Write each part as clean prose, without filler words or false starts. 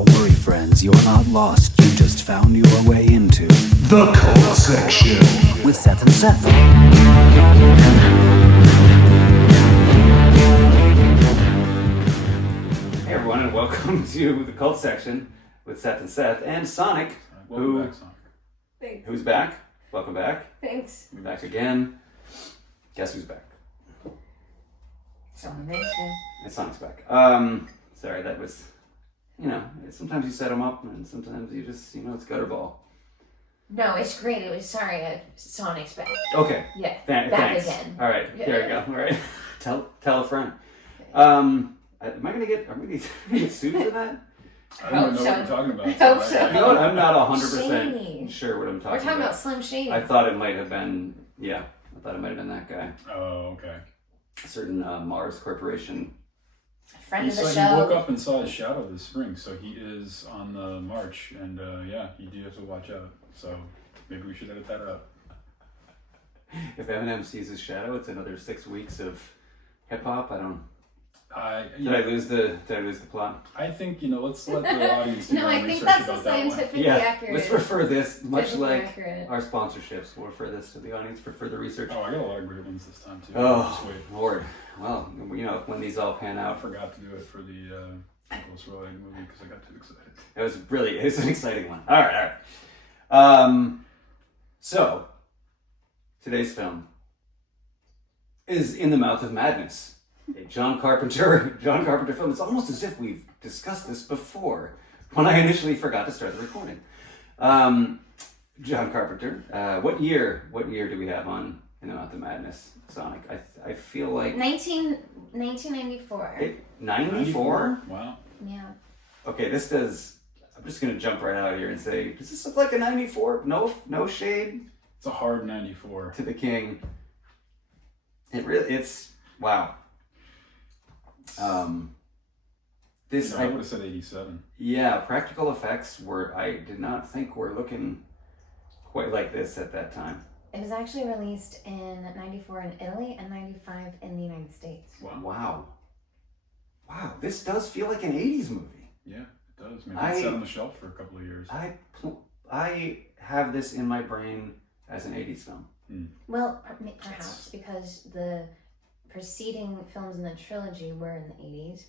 Don't worry, friends, you're not lost. You just found your way into The Cult Section with Seth and Seth. Hey everyone, and welcome to The Cult Section with Seth and Seth and Sonic, Welcome back, Sonic. Thanks. who's back. Welcome back. Thanks. We're back again. Guess who's back? Someone makes me. And Sonic's back. Sorry, that was, sometimes you set them up and sometimes you just, it's gutter ball. No, it's great. It was Sonic's back. Okay. Yeah. Thanks. Again. All right. Yeah. There we go. All right. Tell a friend. Am I going to get sued for that? I don't Hope know what so. you're talking about. Hope so. You know what? I'm not 100% Shady. sure what I'm We're talking talking about. about Slim Shady. I thought it might have been, I thought it might have been that guy. Oh, okay. A certain Mars Corporation. Friend He of the said he woke show. up and saw his shadow this spring, so he is on the march, and you do have to watch out. So maybe we should edit that out. If Eminem sees his shadow, it's another 6 weeks of hip hop. Did I lose the plot? I think let's let the audience do No, their I think research that's the about that one. scientifically accurate. Let's refer this, much Technically like accurate. our sponsorships, we'll refer this to the audience for further research. Oh, I got a lot of great ones this time too. Oh, Just wait. Lord. Well, when these all pan I out. forgot to do it for the Apocalypse Trilogy movie because I got too excited. It was an exciting one. All right. So, today's film is In the Mouth of Madness, a John Carpenter film. It's almost as if we've discussed this before when I initially forgot to start the recording. John Carpenter. What year do we have on In the Mouth of Madness, Sonic? I feel like 1994. 94? Wow. Yeah. Okay, I'm just gonna jump right out here and say, does this look like a 94? No shade It's a hard 94. to the king. It's wow. I would have said 87. Yeah, practical effects I did not think were looking quite like this at that time. It was actually released in 94 in Italy and 95 in the United States. Wow, this does feel like an 80s movie. Yeah, it does. Maybe it's sat on the shelf for a couple of years. I have this in my brain as an 80s film. Well, perhaps because the preceding films in the trilogy were in the 80s.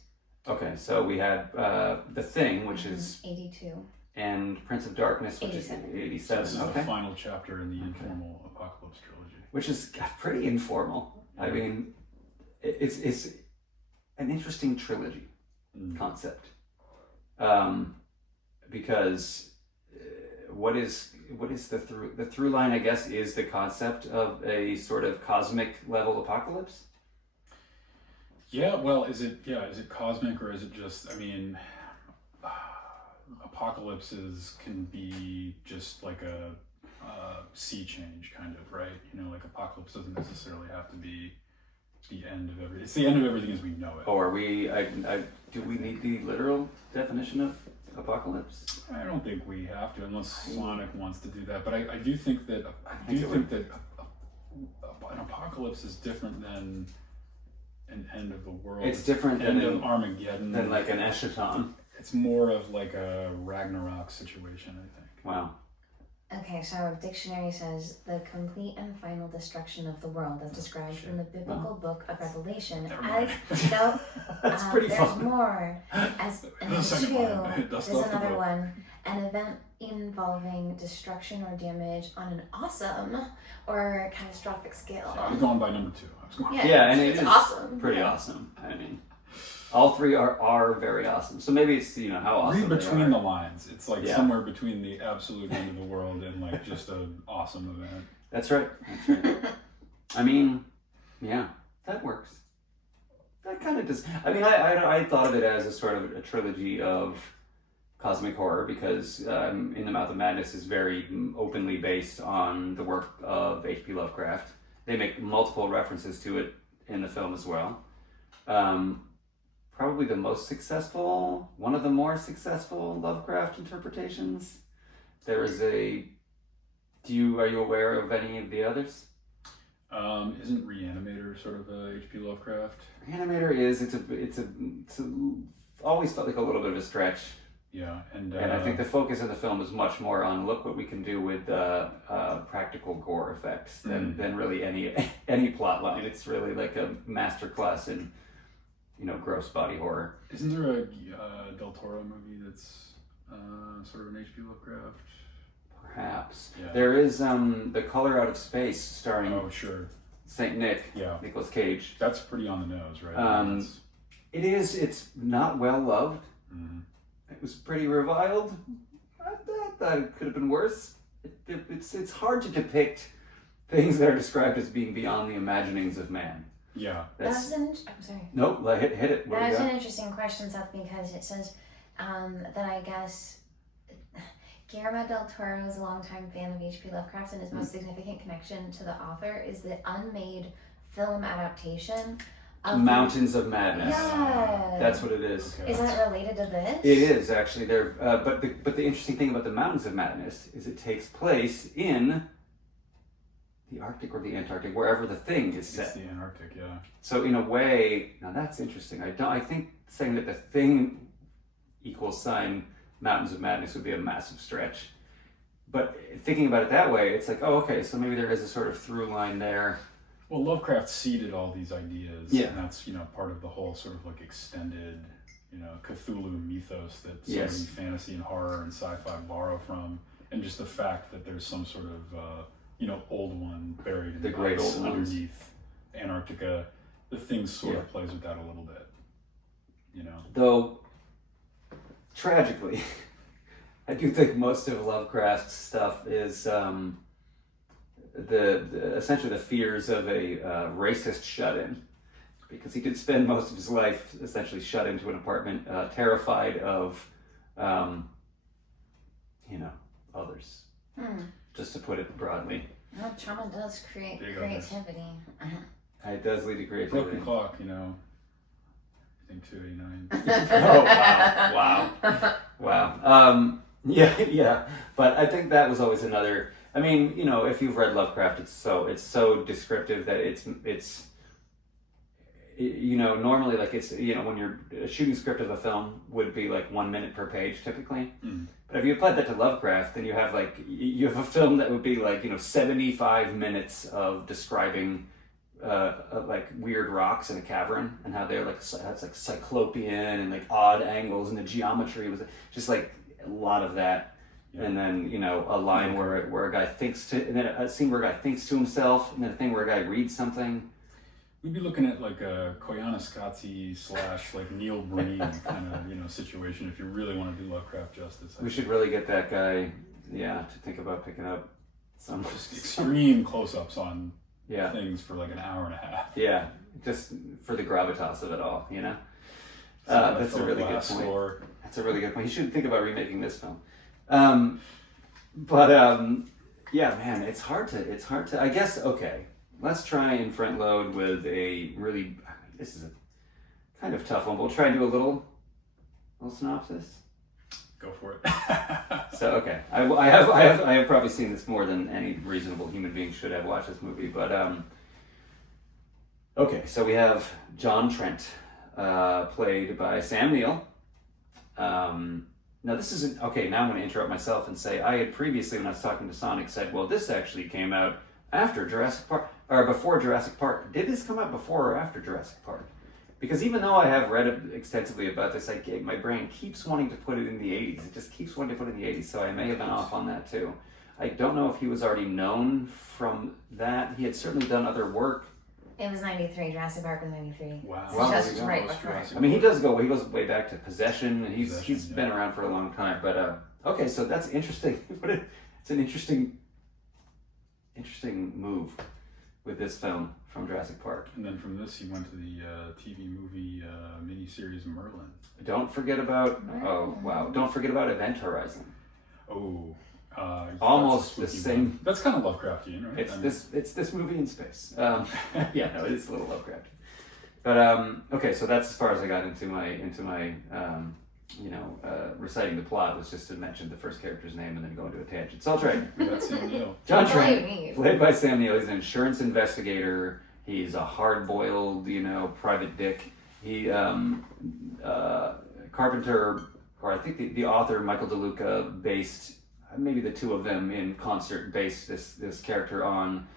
Okay, so we had The Thing, which is 82. and Prince of Darkness, which 87. is 87. This is Okay. the final chapter in the informal Apocalypse Trilogy. Which is pretty informal. I mean, it's an interesting trilogy concept. Because what is the through line? I guess is the concept of a sort of cosmic level apocalypse. Yeah, well, is it cosmic or is it just? I mean, apocalypses can be just like a sea change, kind of, right? Like apocalypse doesn't necessarily have to be the end of everything. It's the end of everything as we know it. Oh, are we? Do we need the literal definition of apocalypse? I don't think we have to, unless Sonic wants to do that. But I do think that an apocalypse is different than an end of the world. It's different than an Armageddon. Than like an eschaton. It's more of like a Ragnarok situation, I think. Wow. Okay, so our dictionary says the complete and final destruction of the world as described in the biblical book of Revelation. That's pretty there's fun. more. As The second one, there's dust off the another book. one. An event involving destruction or damage on an awesome or catastrophic scale. I was going by number 2. Yeah, and it's it is awesome. pretty awesome. I mean, all three are very awesome. So maybe it's how awesome. Read between they the are. lines. It's like somewhere between the absolute end of the world and like just an awesome event. That's right. I mean, yeah, that works. That kind of does. I mean, I thought of it as a sort of a trilogy of cosmic horror because In the Mouth of Madness is very openly based on the work of H.P. Lovecraft. They make multiple references to it in the film as well. Probably one of the more successful Lovecraft interpretations. There is are you aware of any of the others? Isn't Reanimator sort of a H.P. Lovecraft? Reanimator is, it's always felt like a little bit of a stretch Yeah, and I think the focus of the film is much more on look what we can do with practical gore effects than really any plot line. It's really like a masterclass in gross body horror. Isn't there a Del Toro movie that's sort of an H.P. Lovecraft? Perhaps. Yeah. There is The Color Out of Space starring Saint Nick, Nicolas Cage. That's pretty on the nose, right? It is. It's not well loved. Mm-hmm. It was pretty reviled. I thought it could have been worse. It's hard to depict things that are described as being beyond the imaginings of man. Yeah. I'm sorry. Nope, hit it. What That's an interesting question, Seth, because it says that I guess Guillermo del Toro is a longtime fan of H.P. Lovecraft, and his most significant connection to the author is the unmade film adaptation of Mountains of Madness. Yeah. That's what it is. Okay. Is that related to this? It is actually. But the interesting thing about the Mountains of Madness is it takes place in the Arctic or the Antarctic, wherever the thing is set. It's the Antarctic, yeah. So in a way, now that's interesting. I think saying that the thing equals Mountains of Madness would be a massive stretch. But thinking about it that way, it's like, oh, okay, so maybe there is a sort of through line there. Well, Lovecraft seeded all these ideas, and that's part of the whole sort of like extended, Cthulhu mythos that so many fantasy and horror and sci-fi borrow from, and just the fact that there's some sort of old one buried in the great ice old underneath Antarctica. The thing sort of plays with that a little bit, Though tragically, I do think most of Lovecraft's stuff is essentially the fears of a racist shut-in, because he did spend most of his life essentially shut into an apartment, terrified of, others. Just to put it broadly. Well, trauma does create creativity. It does lead to creativity. Broken clock, I think 289. Oh wow! Yeah. But I think that was always another. I mean, if you've read Lovecraft, it's so descriptive that it's normally like it's when you're a shooting script of a film would be like 1 minute per page typically. But if you apply that to Lovecraft, then you have a film that would be like 75 minutes of describing like weird rocks in a cavern and how they're like cyclopean and like odd angles, and the geometry was just like a lot of that. And then a line where a guy thinks and then a scene where a guy thinks to himself, and then a thing where a guy reads something. We'd be looking at like a Koyaanisqatsi / like Neil Breen kind of situation if you really want to do Lovecraft justice. We should really get that guy, to think about picking up some just extreme close-ups on Yeah. things for like an hour and a half. Yeah, just for the gravitas of it all, you know? That's a really good point. That's a really good point. You should think about remaking this film. Yeah, man, it's hard to, I guess, okay, let's try and front load with a really, this is a kind of tough one, but we'll try and do a little synopsis. Go for it. So, okay, I have probably seen this more than any reasonable human being should have watched this movie, but, okay, so we have John Trent, played by Sam Neill. Now this isn't, okay, now I'm going to interrupt myself and say, I had previously, when I was talking to Sonic, said, well, this actually came out after Jurassic Park, or before Jurassic Park. Did this come out before or after Jurassic Park? Because even though I have read extensively about this, my brain keeps wanting to put it in the 80s. It just keeps wanting to put it in the 80s, so I may have been off on that too. I don't know if he was already known from that. He had certainly done other work. It was 93. Jurassic Park was 93. Wow. So just right before. I mean, he goes way back to Possession, and he's been around for a long time. But okay, so that's interesting. It's an interesting move with this film from Jurassic Park. And then from this, he went to the TV movie miniseries Merlin. Don't forget about Don't forget about Event Horizon. Oh. Almost the same. One. That's kind of Lovecraftian, right? It's this movie in space. Yeah, no, it's a little Lovecraftian. But okay, so that's as far as I got into my reciting the plot, was just to mention the first character's name and then go into a tangent. So I'll try. That's Sam Neill. John Trent, played by Sam Neill. He's an insurance investigator. He's a hard-boiled, private dick. He Carpenter or I think the author Michael DeLuca based, maybe the two of them in concert based this character on,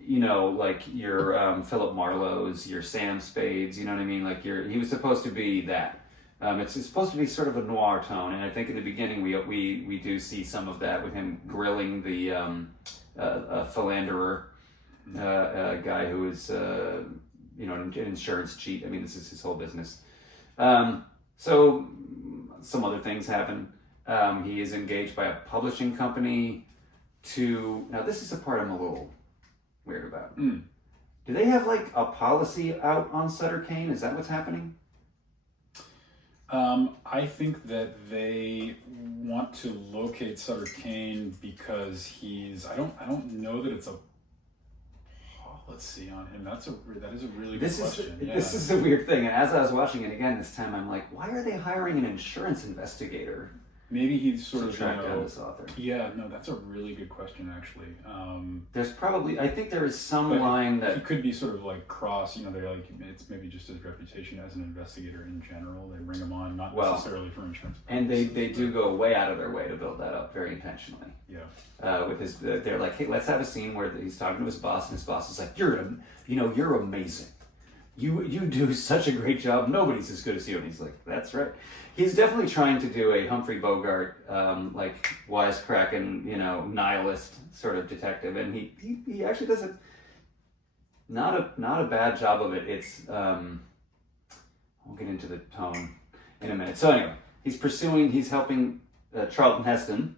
you know, like your Philip Marlowe's, your Sam Spades, you know what I mean? Like he was supposed to be that. It's supposed to be sort of a noir tone, and I think in the beginning we do see some of that with him grilling the a philanderer, a guy who is you know, an insurance cheat. I mean, this is his whole business. So some other things happen. He is engaged by a publishing company to, now this is the part I'm a little weird about. Do they have like a policy out on Sutter Cane? Is that what's happening? I think that they want to locate Sutter Cane because I don't know that it's a policy on him. That is a really good question. This is the weird thing. And as I was watching it again this time, I'm like, why are they hiring an insurance investigator? Maybe he's sort of track down this author. Yeah, no, that's a really good question actually. There's probably, I think there is some line that he could be sort of like cross. You know, they're like, it's maybe just his reputation as an investigator in general. They bring him on, not necessarily for insurance. And they do go way out of their way to build that up very intentionally. Yeah. With his, they're like, hey, let's have a scene where he's talking to his boss, and his boss is like, you're amazing. You do such a great job. Nobody's as good as you. And he's like, that's right. He's definitely trying to do a Humphrey Bogart, like wisecracking, you know, nihilist sort of detective, and he actually does a not a bad job of it. It's we'll get into the tone in a minute. So anyway, he's helping Charlton Heston.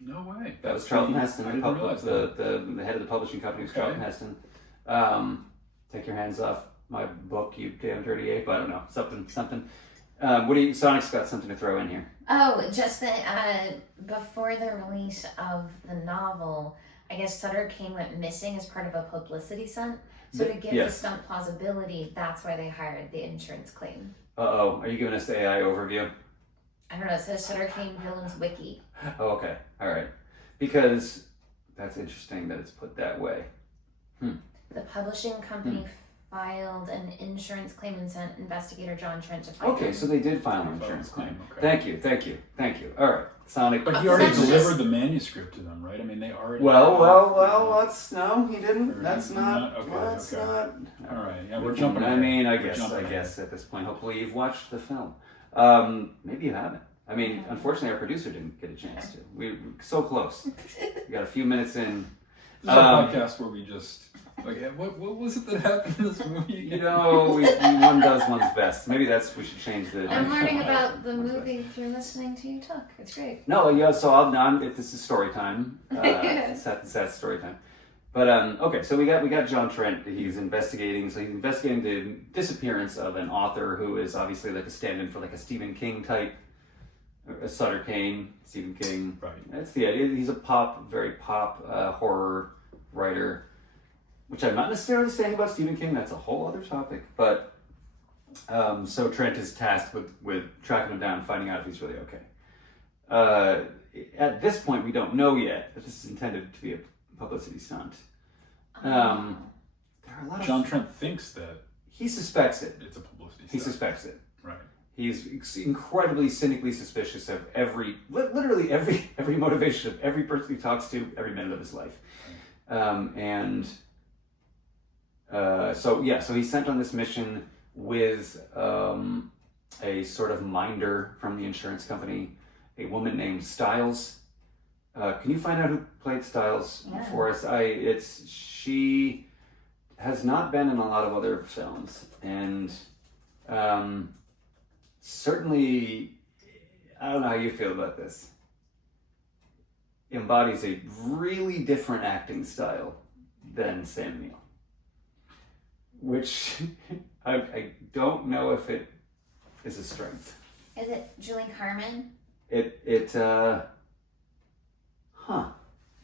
No way. That was Charlton Heston. I didn't realize that. The head of the publishing company was Charlton Heston. Take your hands off my book, you damn dirty ape. I don't know, something. Sonic's got something to throw in here. Oh, just that before the release of the novel, I guess Sutter Cane went missing as part of a publicity stunt. So to give the stunt plausibility, that's why they hired the insurance claim. Are you giving us the AI overview? I don't know, it says Sutter Cane Villains Wiki. Oh, okay. All right. Because that's interesting that it's put that way. The publishing company filed an insurance claim and sent investigator John Trent to find him. So they did file an insurance claim. Okay. Thank you. All right. Sonic. But he already delivered the manuscript to them, right? I mean, they already... Well, no, he didn't. That's not... Okay, that's not... All right. Yeah, we're jumping I ahead. mean, I guess at this point, hopefully you've watched the film. Maybe you haven't. I mean, unfortunately, our producer didn't get a chance to. We were so close. We got a few minutes in. This is a podcast where we just... Like, what was it that happened in this movie? You know, one does one's best. Maybe we should change the... I'm learning about the movie through listening to you talk. It's great. No, yeah, so if this is story time. Seth's story time. But, okay, so we got John Trent. He's investigating the disappearance of an author who is obviously like a stand-in for like a Stephen King type, a Sutter Cane, Stephen King. Right. That's the idea. He's a very pop horror writer, which I'm not necessarily saying about Stephen King. That's a whole other topic. But so Trent is tasked with tracking him down and finding out if he's really okay. At this point, we don't know yet that this is intended to be a publicity stunt. There are a lot John Trent thinks that he suspects it. It's a publicity stunt. He suspects it. Right. He's incredibly cynically suspicious of literally every motivation of every person he talks to every minute of his life. So he's sent on this mission with a sort of minder from the insurance company, a woman named Stiles. Can you find out who played Stiles for us? She has not been in a lot of other films, and certainly, I don't know how you feel about this, embodies a really different acting style than Sam Neill. Which I don't know if it is a strength. Is it Julie Carmen?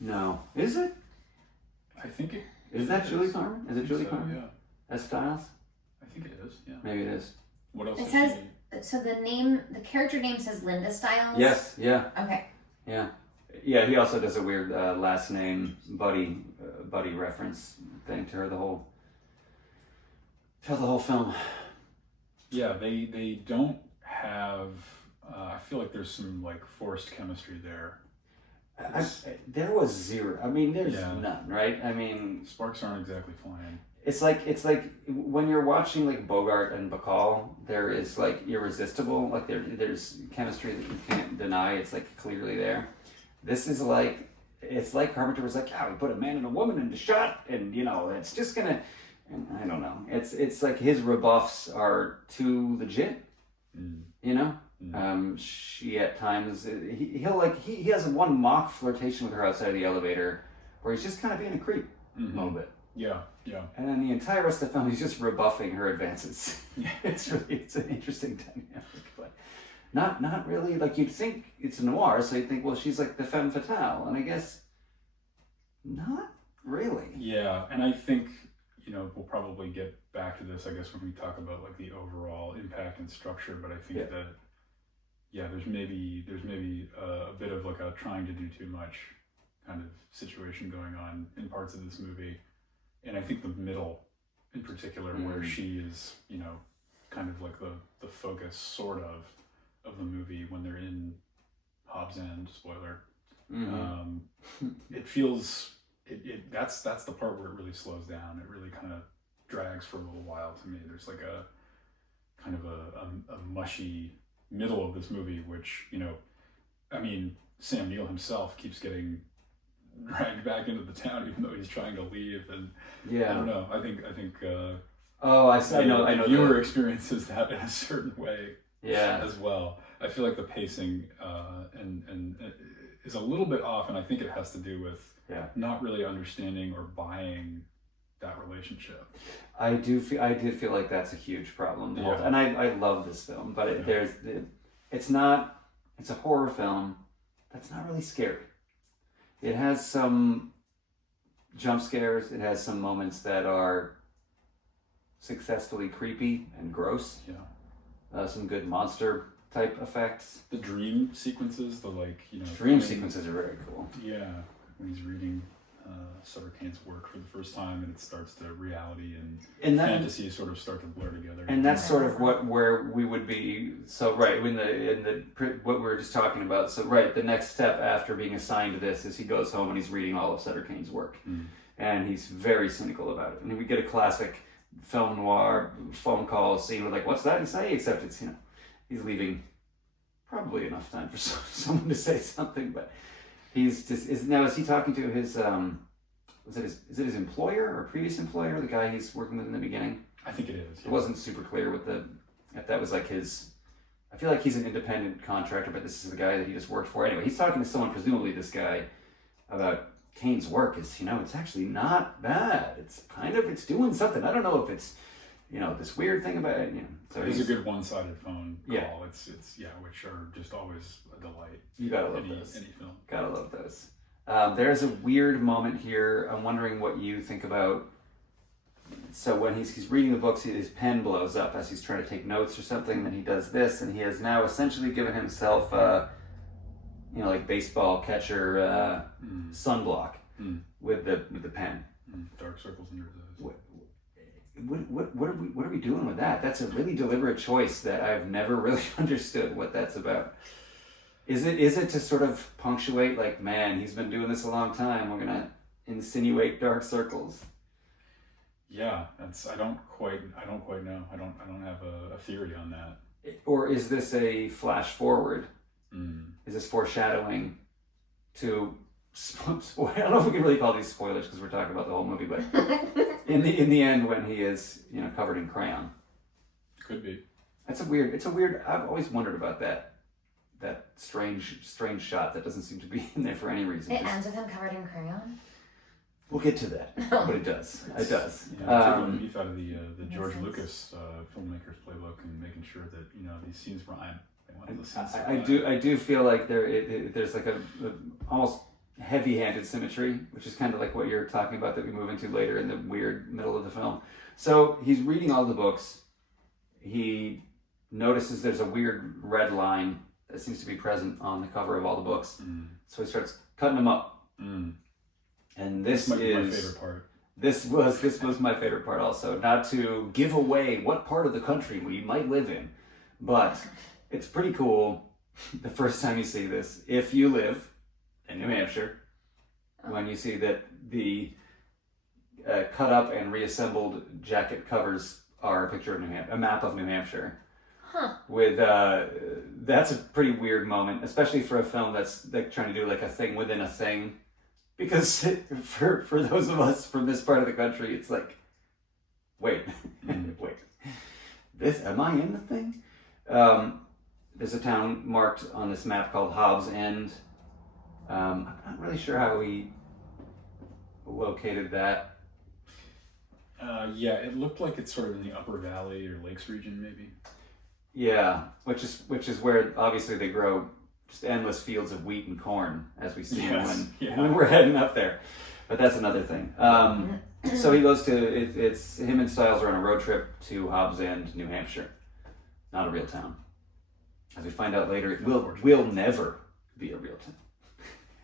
No. Is it? I think it is. That Julie Carmen? Is it Julie Carmen? Yeah. As Stiles? I think it is, yeah. Maybe it is. What else? It says, so the character name says Linda Stiles? Yes, yeah. Okay. Yeah. Yeah, he also does a weird last name buddy reference thing to her the whole film. Yeah, they don't have I feel like there's some like forced chemistry there. There was zero. I mean, there's none, right? I mean, sparks aren't exactly flying. It's like when you're watching like Bogart and Bacall, there is like irresistible, like there's chemistry that you can't deny. It's like clearly there. This is like, it's like Carpenter was like, we put a man and a woman in the shot, and you know it's just gonna. And I don't know. It's like his rebuffs are too legit. You know. She at times he has one mock flirtation with her outside of the elevator where he's just kind of being a creep a little bit. Yeah. And then the entire rest of the film he's just rebuffing her advances. It's an interesting dynamic, but not really. Like you'd think it's a noir, so you'd think, well, she's like the femme fatale, and I guess not really. Yeah, and I think we'll probably get back to this, I guess, when we talk about like the overall impact and structure. But I think that. Yeah, there's maybe a bit of like a trying to do too much kind of situation going on in parts of this movie, and I think the middle, in particular, where she is, kind of like the focus sort of the movie when they're in Hobbs End. Spoiler. It feels that's the part where it really slows down. It really kind of drags for a little while to me. There's like a kind of a mushy middle of this movie, which I mean, Sam Neill himself keeps getting dragged back into the town, even though he's trying to leave. And I don't know. I think. I know. The viewer experiences that in a certain way. As well. I feel like the pacing and is a little bit off, and I think it has to do with not really understanding or buying that relationship. I did feel like that's a huge problem. And I love this film, but it's a horror film that's not really scary. It has some jump scares. It has some moments that are successfully creepy and gross. Some good monster type effects. The dream sequences, dream sequences are very cool. Yeah, when he's reading Sutter Cane's work for the first time, and it starts to reality and fantasy sort of start to blur together. And that's sort of where we would be. So in the what we were just talking about. So the next step after being assigned to this is he goes home and he's reading all of Sutter Cane's work, and he's very cynical about it. And we get a classic film noir phone call scene with like, what's that he say? Except it's he's leaving probably enough time for someone to say something, but. He's just is he talking to his is it his employer or previous employer, the guy he's working with in the beginning? I think it is. It wasn't super clear if that was like his. I feel like he's an independent contractor, but this is the guy that he just worked for. Anyway, he's talking to someone, presumably this guy, about Cane's work. It's it's actually not bad. It's doing something. I don't know if it's this weird thing about it. So it's a good one-sided phone call. It's which are just always a delight. You gotta love those. Any film. Gotta love those. There's a weird moment here. I'm wondering what you think about. So when he's reading the books, his pen blows up as he's trying to take notes or something. Then he does this, and he has now essentially given himself, like baseball catcher sunblock with the pen. Dark circles under his eyes. What are we doing with that? That's a really deliberate choice that I've never really understood what that's about. Is it to sort of punctuate like, man, he's been doing this a long time, we're gonna insinuate dark circles? Yeah, I don't quite know. I don't have a theory on that. Or is this a flash forward? Is this foreshadowing to I don't know if we can really call these spoilers because we're talking about the whole movie, but in the end when he is covered in crayon. Could be. It's a weird. I've always wondered about that strange shot that doesn't seem to be in there for any reason. It ends with him covered in crayon. We'll get to that, but it does. It does. Taking a leaf out of the George Lucas filmmaker's playbook and making sure that these scenes rhyme. I do feel like there's like a almost heavy-handed symmetry, which is kind of like what you're talking about that we move into later in the weird middle of the film. So he's reading all the books. He notices there's a weird red line that seems to be present on the cover of all the books. So he starts cutting them up. And this might be my favorite part. This was my favorite part also. Not to give away what part of the country we might live in, but it's pretty cool. the first time you see this, if you live in New Hampshire, when you see that the cut up and reassembled jacket covers are a picture of a map of New Hampshire. Huh. With that's a pretty weird moment, especially for a film that's like trying to do like a thing within a thing, because for those of us from this part of the country, it's like, wait, wait, am I in the thing? There's a town marked on this map called Hobbs End. I'm not really sure how we located that. Yeah, it looked like it's sort of in the Upper Valley or Lakes region, maybe. Yeah, which is where obviously they grow just endless fields of wheat and corn, as we see when we're heading up there. But that's another thing. So he goes to it's him and Styles are on a road trip to Hobbs End, New Hampshire. Not a real town. As we find out later, it will never be a real town.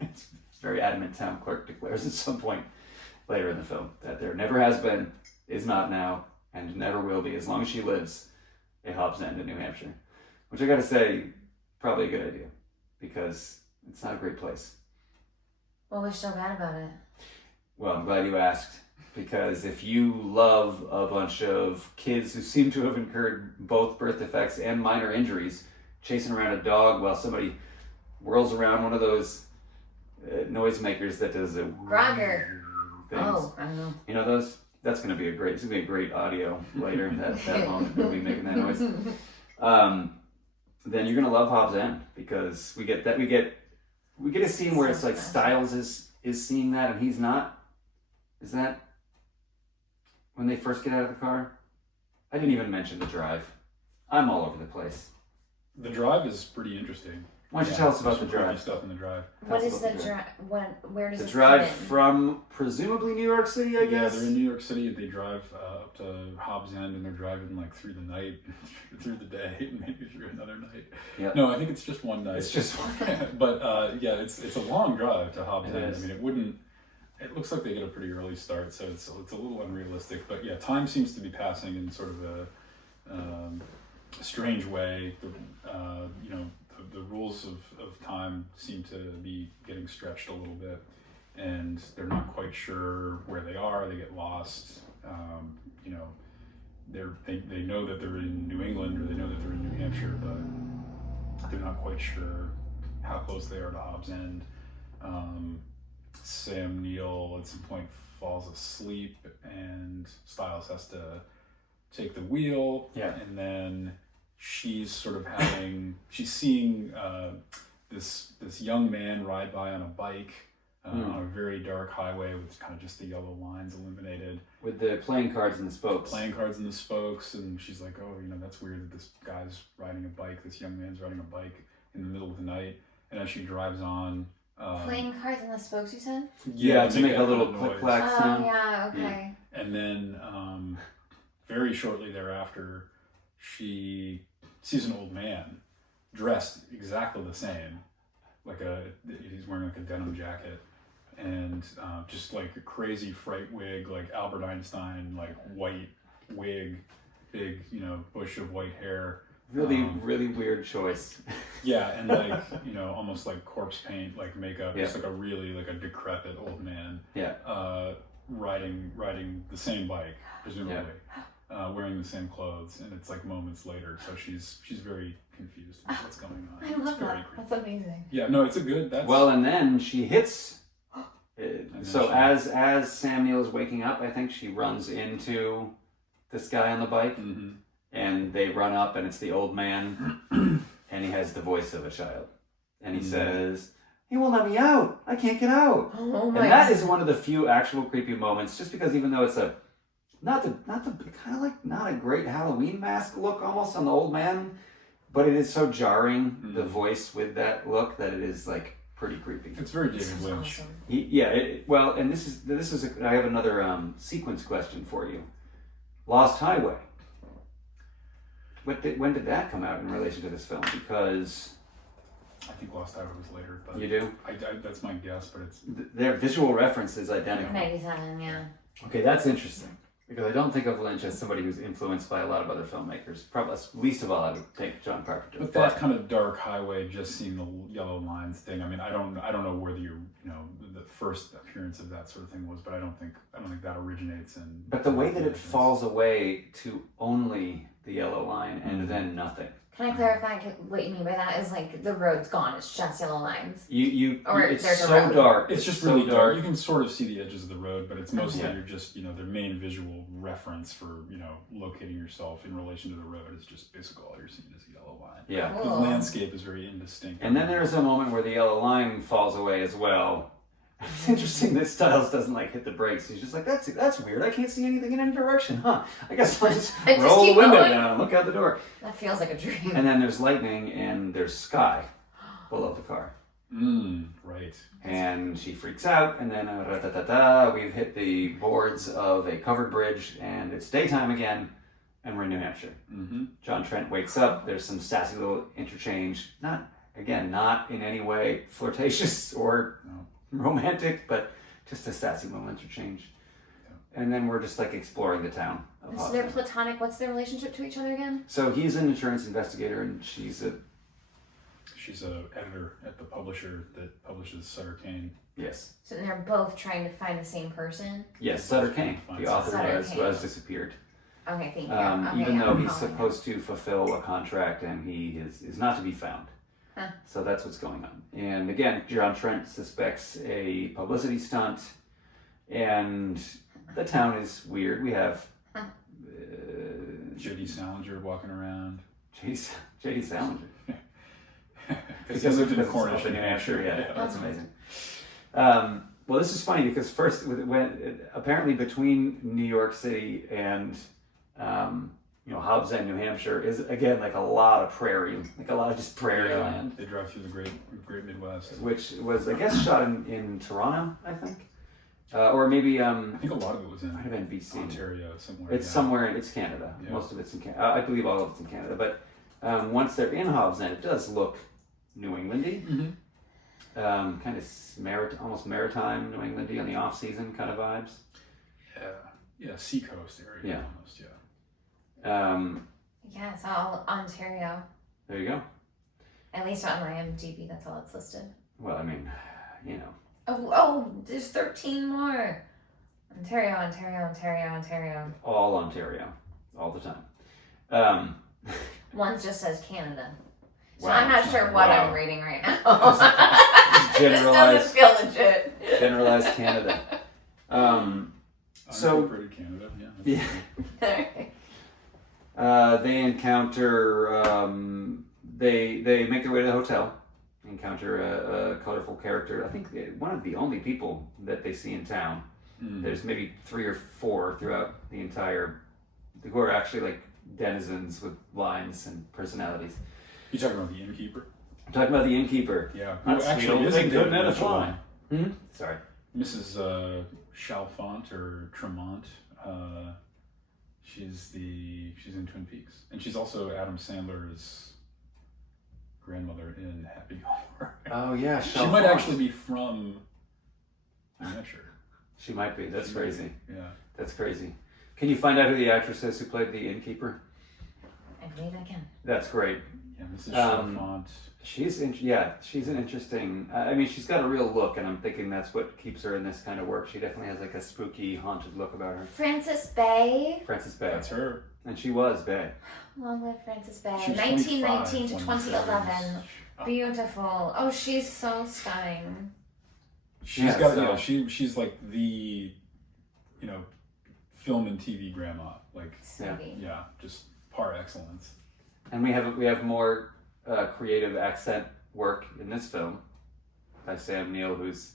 It's a very adamant town clerk declares at some point later in the film that there never has been, is not now, and never will be as long as she lives a Hobbs End in New Hampshire. Which I gotta say, probably a good idea, because it's not a great place. What was so bad about it? Well, I'm glad you asked, because if you love a bunch of kids who seem to have incurred both birth defects and minor injuries chasing around a dog while somebody whirls around one of those noisemakers that does a Grogger. things. Oh, I don't know. You know those? It's gonna be a great audio later. that moment we'll be making that noise. Then you're gonna love Hobbs End, because we get a scene where it's like Styles is seeing that and he's not. Is that when they first get out of the car? I didn't even mention the drive. I'm all over the place. The drive is pretty interesting. Why don't you tell us about the drive? Stuff in the drive. What is the drive? Where does the this drive come in? from presumably New York City, I guess? Yeah, they're in New York City. They drive up to Hobbs End, and they're driving like through the night, through the day, and maybe through another night. Yep. No, I think it's just one night. It's just one. But yeah, it's a long drive to Hobbs End. Is. I mean, it looks like they get a pretty early start, so it's a little unrealistic. But yeah, time seems to be passing in sort of a strange way. The rules of time seem to be getting stretched a little bit, and they're not quite sure where they are. They get lost. They know that they're in New England, or they know that they're in New Hampshire, but they're not quite sure how close they are to Hobbs End. Sam Neill at some point falls asleep, and Styles has to take the wheel. Yeah. And then she's sort of seeing this young man ride by on a bike on a very dark highway with kind of just the yellow lines illuminated. With the playing cards and the spokes. And she's like, oh, that's weird that this guy's riding a bike, this young man's riding a bike in the middle of the night. And as she drives on... playing cards and the spokes, you said? Yeah, to make a little click-clack sound. Oh, yeah, okay. Yeah. And then very shortly thereafter, she sees an old man dressed exactly the same. He's wearing like a denim jacket and just like a crazy fright wig, like Albert Einstein, like white wig, big, bush of white hair. Really weird choice. Yeah, and like, almost like corpse paint, like makeup. Yeah. Just like a decrepit old man. Yeah. Riding the same bike, presumably. Yeah. Wearing the same clothes, and it's like moments later, so she's very confused with what's going on. I love that. That's amazing. Yeah, no, it's a good. And then she hits. As Sam Neill is waking up, I think she runs into this guy on the bike. Mm-hmm. And they run up, and it's the old man, and he has the voice of a child. And he says, he won't let me out. I can't get out. Oh my and that is one of the few actual creepy moments, just because even though it's not a great Halloween mask look almost on the old man, but it is so jarring, the voice with that look, that it is like pretty creepy. It's very David Lynch. Awesome. And this is I have another sequence question for you. Lost Highway. When did that come out in relation to this film? Because I think Lost Highway was later. But you do? I that's my guess, but it's... Their visual reference is identical. 97, yeah. Okay, that's interesting. Because I don't think of Lynch as somebody who's influenced by a lot of other filmmakers. Probably, least of all, I would think John Carpenter. But that kind of dark highway, just seeing the yellow lines thing. I mean, I don't know where the first appearance of that sort of thing was, but I don't think that originates in. But the way that it falls away to only the yellow line and then nothing. Can I clarify what you mean by that? Is like the road's gone, it's just yellow lines. It's so dark. It's just really dark. You can sort of see the edges of the road, but it's mostly you're just, their main visual reference for, locating yourself in relation to the road is just basically all you're seeing is a yellow line. Yeah. The landscape is very indistinct. And then there's a moment where the yellow line falls away as well. It's interesting that Stiles doesn't hit the brakes. He's just like, that's weird. I can't see anything in any direction, huh? I guess I'll just roll the window down and look out the door. That feels like a dream. And then there's lightning and there's sky below the car. Right. And she freaks out, and then we've hit the boards of a covered bridge, and it's daytime again, and we're in New Hampshire. Mm-hmm. John Trent wakes up. There's some sassy little interchange. Not in any way flirtatious or romantic, but just a sassy little interchange. Yeah. And then we're just exploring the town. So they're platonic. What's their relationship to each other again? So he's an insurance investigator, and she's a editor at the publisher that publishes Sutter Cane. Yes. So they're both trying to find the same person? Yes, Sutter Cane, the author who has disappeared. Okay, thank you. Even though he's supposed to fulfill a contract and he is not to be found. Huh. So that's what's going on. And again, John Trent suspects a publicity stunt, and the town is weird. We have J.D. Salinger walking around. J.D. Salinger. Because he lived in Cornish, New Hampshire. Yeah, that's amazing. Well, this is funny because first, apparently between New York City and Hobbs End, New Hampshire, is again a lot of prairie, a lot of just prairie land. They drive through the great Midwest, which was, I guess, shot in Toronto, I think, or maybe I think a lot of it was in might have been BC, Ontario, somewhere. It's somewhere. It's Canada. Yeah. Most of it's in Canada. I believe all of it's in Canada. But once they're in Hobbs End, it does look New Englandy. Mm-hmm. Kind of almost maritime New Englandy on the off season kind of vibes. Yeah, seacoast area. Yeah. Almost, yeah. Yeah, it's all Ontario. There you go. At least on my IMDb, that's all it's listed. Well, I mean, Oh, there's 13 more. Ontario, Ontario, Ontario, Ontario. All Ontario, all the time. One just says Canada. So wow. I'm not sure what I'm reading right now. This doesn't feel legit. Generalized Canada. Unincorporated Canada, yeah. They encounter. They make their way to the hotel. Encounter a colorful character. I think one of the only people that they see in town. Mm. There's maybe 3 or 4 throughout the entire, who are actually denizens with lines and personalities. You talking about the innkeeper? I'm talking about the innkeper. Yeah, who actually is a good metaphor. Sorry. Mrs. Chalfont or Tremont. She's in Twin Peaks, and she's also Adam Sandler's grandmother in Happy Gilmore. Oh yeah, she might actually be from New Hampshire. She might be. That's crazy. Yeah, that's crazy. Can you find out who the actress is who played the innkeeper? I believe I can. That's great. Yeah, Mrs. Chalfont. She's an interesting. I mean, she's got a real look, and I'm thinking that's what keeps her in this kind of work. She definitely has a spooky, haunted look about her. Frances Bay. Frances Bay. That's her. And she was Bay. Long live Frances Bay. She's 1919 to 2011. Beautiful. Oh, she's so stunning. She's like the, film and TV grandma. Yeah, just par excellence. And we have more creative accent work in this film by Sam Neill, who's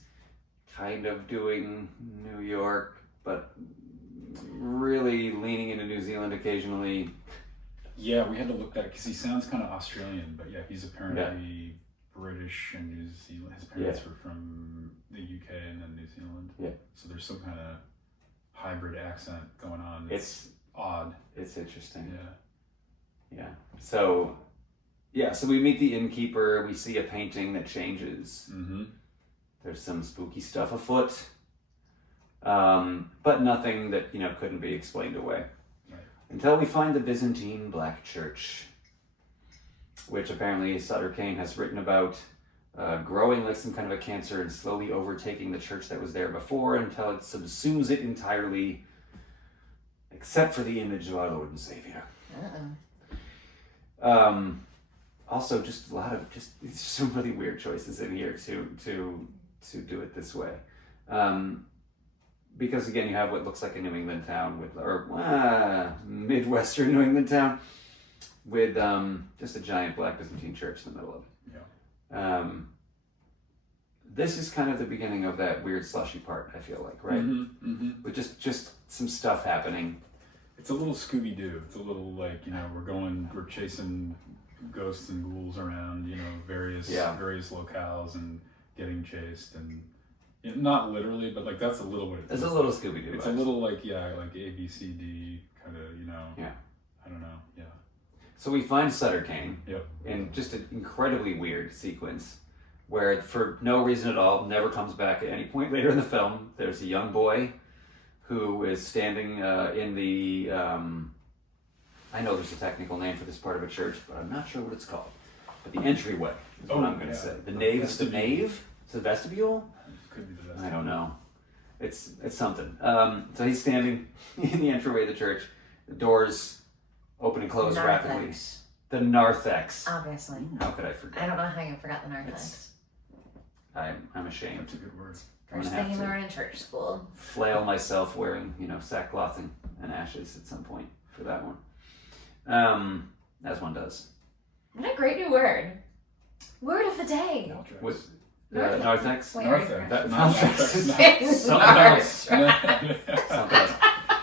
kind of doing New York, but really leaning into New Zealand occasionally. Yeah, we had to look that because he sounds kind of Australian, but yeah, he's apparently British and New Zealand. His parents were from the UK and then New Zealand. Yeah. So there's some kind of hybrid accent going on. It's odd. It's interesting. Yeah. So we meet the innkeeper. We see a painting that changes. Mm-hmm. There's some spooky stuff afoot. but nothing that, couldn't be explained away. Right. Until we find the Byzantine Black Church, which apparently Sutter Cane has written about growing like some kind of a cancer and slowly overtaking the church that was there before until it subsumes it entirely, except for the image of our Lord and Savior. Also, just a lot of some really weird choices in here to do it this way. Because again, you have what looks like a New England town Midwestern New England town with just a giant black Byzantine church in the middle of it. Yeah. This is kind of the beginning of that weird slushy part, I feel like, right? Mm-hmm, mm-hmm. With just some stuff happening. It's a little Scooby-Doo. It's a little like, we're chasing ghosts and ghouls around, various locales and getting chased, and not literally, but like that's a little bit. It's a little Scooby-Doo. It's a little like A, B, C, D kind of, Yeah. I don't know. Yeah. So we find Sutter Cane. Yep. In just an incredibly weird sequence where, for no reason at all, never comes back at any point later in the film. There's a young boy who is standing in the, I know there's a technical name for this part of a church, but I'm not sure what it's called. But the entryway is what I'm going to say. The nave is the nave? It's the vestibule? Could be the vestibule. I don't know. It's something. So he's standing in the entryway of the church. The doors open and close rapidly. The narthex. Obviously. How could I forget? I don't know how you forgot the narthex. I'm ashamed. That's a good word. First thing you learn in church school. Flail myself wearing, sackcloth and ashes at some point for that one. As one does. What a great new word. Word of the day. With narthex? Narthex. Narthex. Something else. Something else.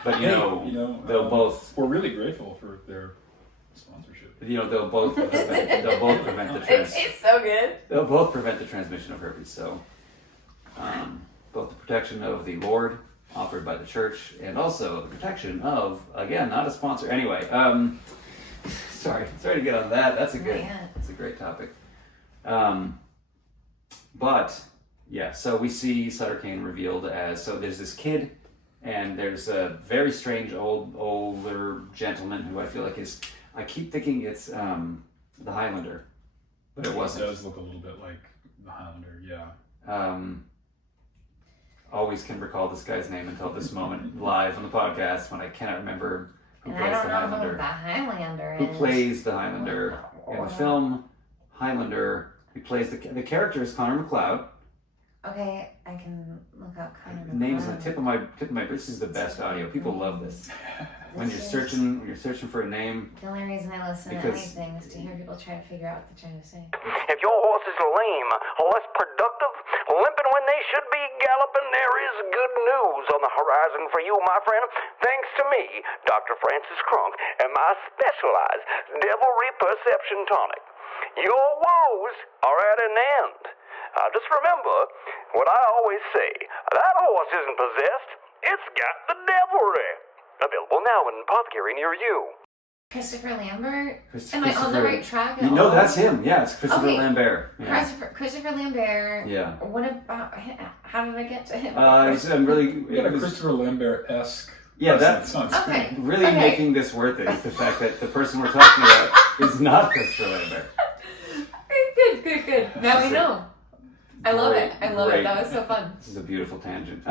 But they'll both. We're really grateful for their sponsorship. They'll both prevent the It's so good. They'll both prevent the transmission of herpes. So, both the protection of the Lord offered by the church, and also the protection of, again, not a sponsor. Anyway, sorry to get on that. That's a great topic. But yeah, so we see Sutter Cane revealed as, so there's this kid, and there's a very strange older gentleman who I feel like I keep thinking it's the Highlander, but it wasn't. It does look a little bit like the Highlander, yeah. Always can recall this guy's name until this moment live on the podcast when I cannot remember who plays the Highlander. Who the Highlander is. Who plays the Highlander in the film Highlander? He plays the character is Connor McLeod. Okay, I can look up Connor McLeod. The name is on the tip of my. This is the best audio. People love this. When you're searching for a name. The only reason I listen to anything is to hear people try to figure out what they're trying to say. If your horse is lame or less productive, limping when they should be galloping, there is good news on the horizon for you, my friend. Thanks to me, Dr. Francis Crunk, and my specialized devilry perception tonic. Your woes are at an end. Just remember what I always say. That horse isn't possessed. It's got the devilry. Available now in an apothecary near you. Christopher Lambert? Am I on the right track? That's him. Yeah, it's Christopher Lambert. Yeah. Christopher Lambert. Yeah. What about him? How did I get to him? I'm really... Christopher Lambert-esque. Yeah, that's okay. Really making this worth it is the fact that the person we're talking about is not Christopher Lambert. Good. Now we know. I love it. That was so fun. This is a beautiful tangent.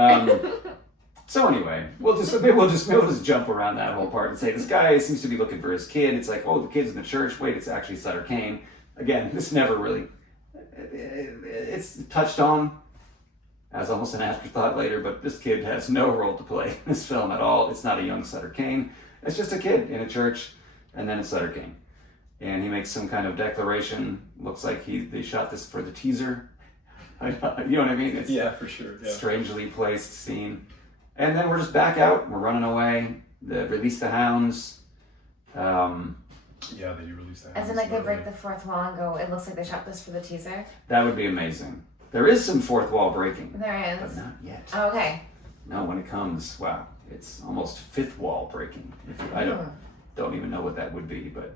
So anyway, we'll just jump around that whole part and say this guy seems to be looking for his kid. It's like, oh, the kid's in the church. Wait, it's actually Sutter Cane. Again, this never really... It's touched on as almost an afterthought later, but this kid has no role to play in this film at all. It's not a young Sutter Cane. It's just a kid in a church, and then it's Sutter Cane. And he makes some kind of declaration. Looks like they shot this for the teaser. You know what I mean? It's for sure. Yeah. Strangely placed scene. And then we're just back out. We're running away. They release the hounds. They do release the hounds. As in, like, they break the fourth wall and go, it looks like they shot this for the teaser? That would be amazing. There is some fourth wall breaking. There is. But not yet. Oh, okay. No, when it comes, wow. It's almost fifth wall breaking. I don't even know what that would be, but...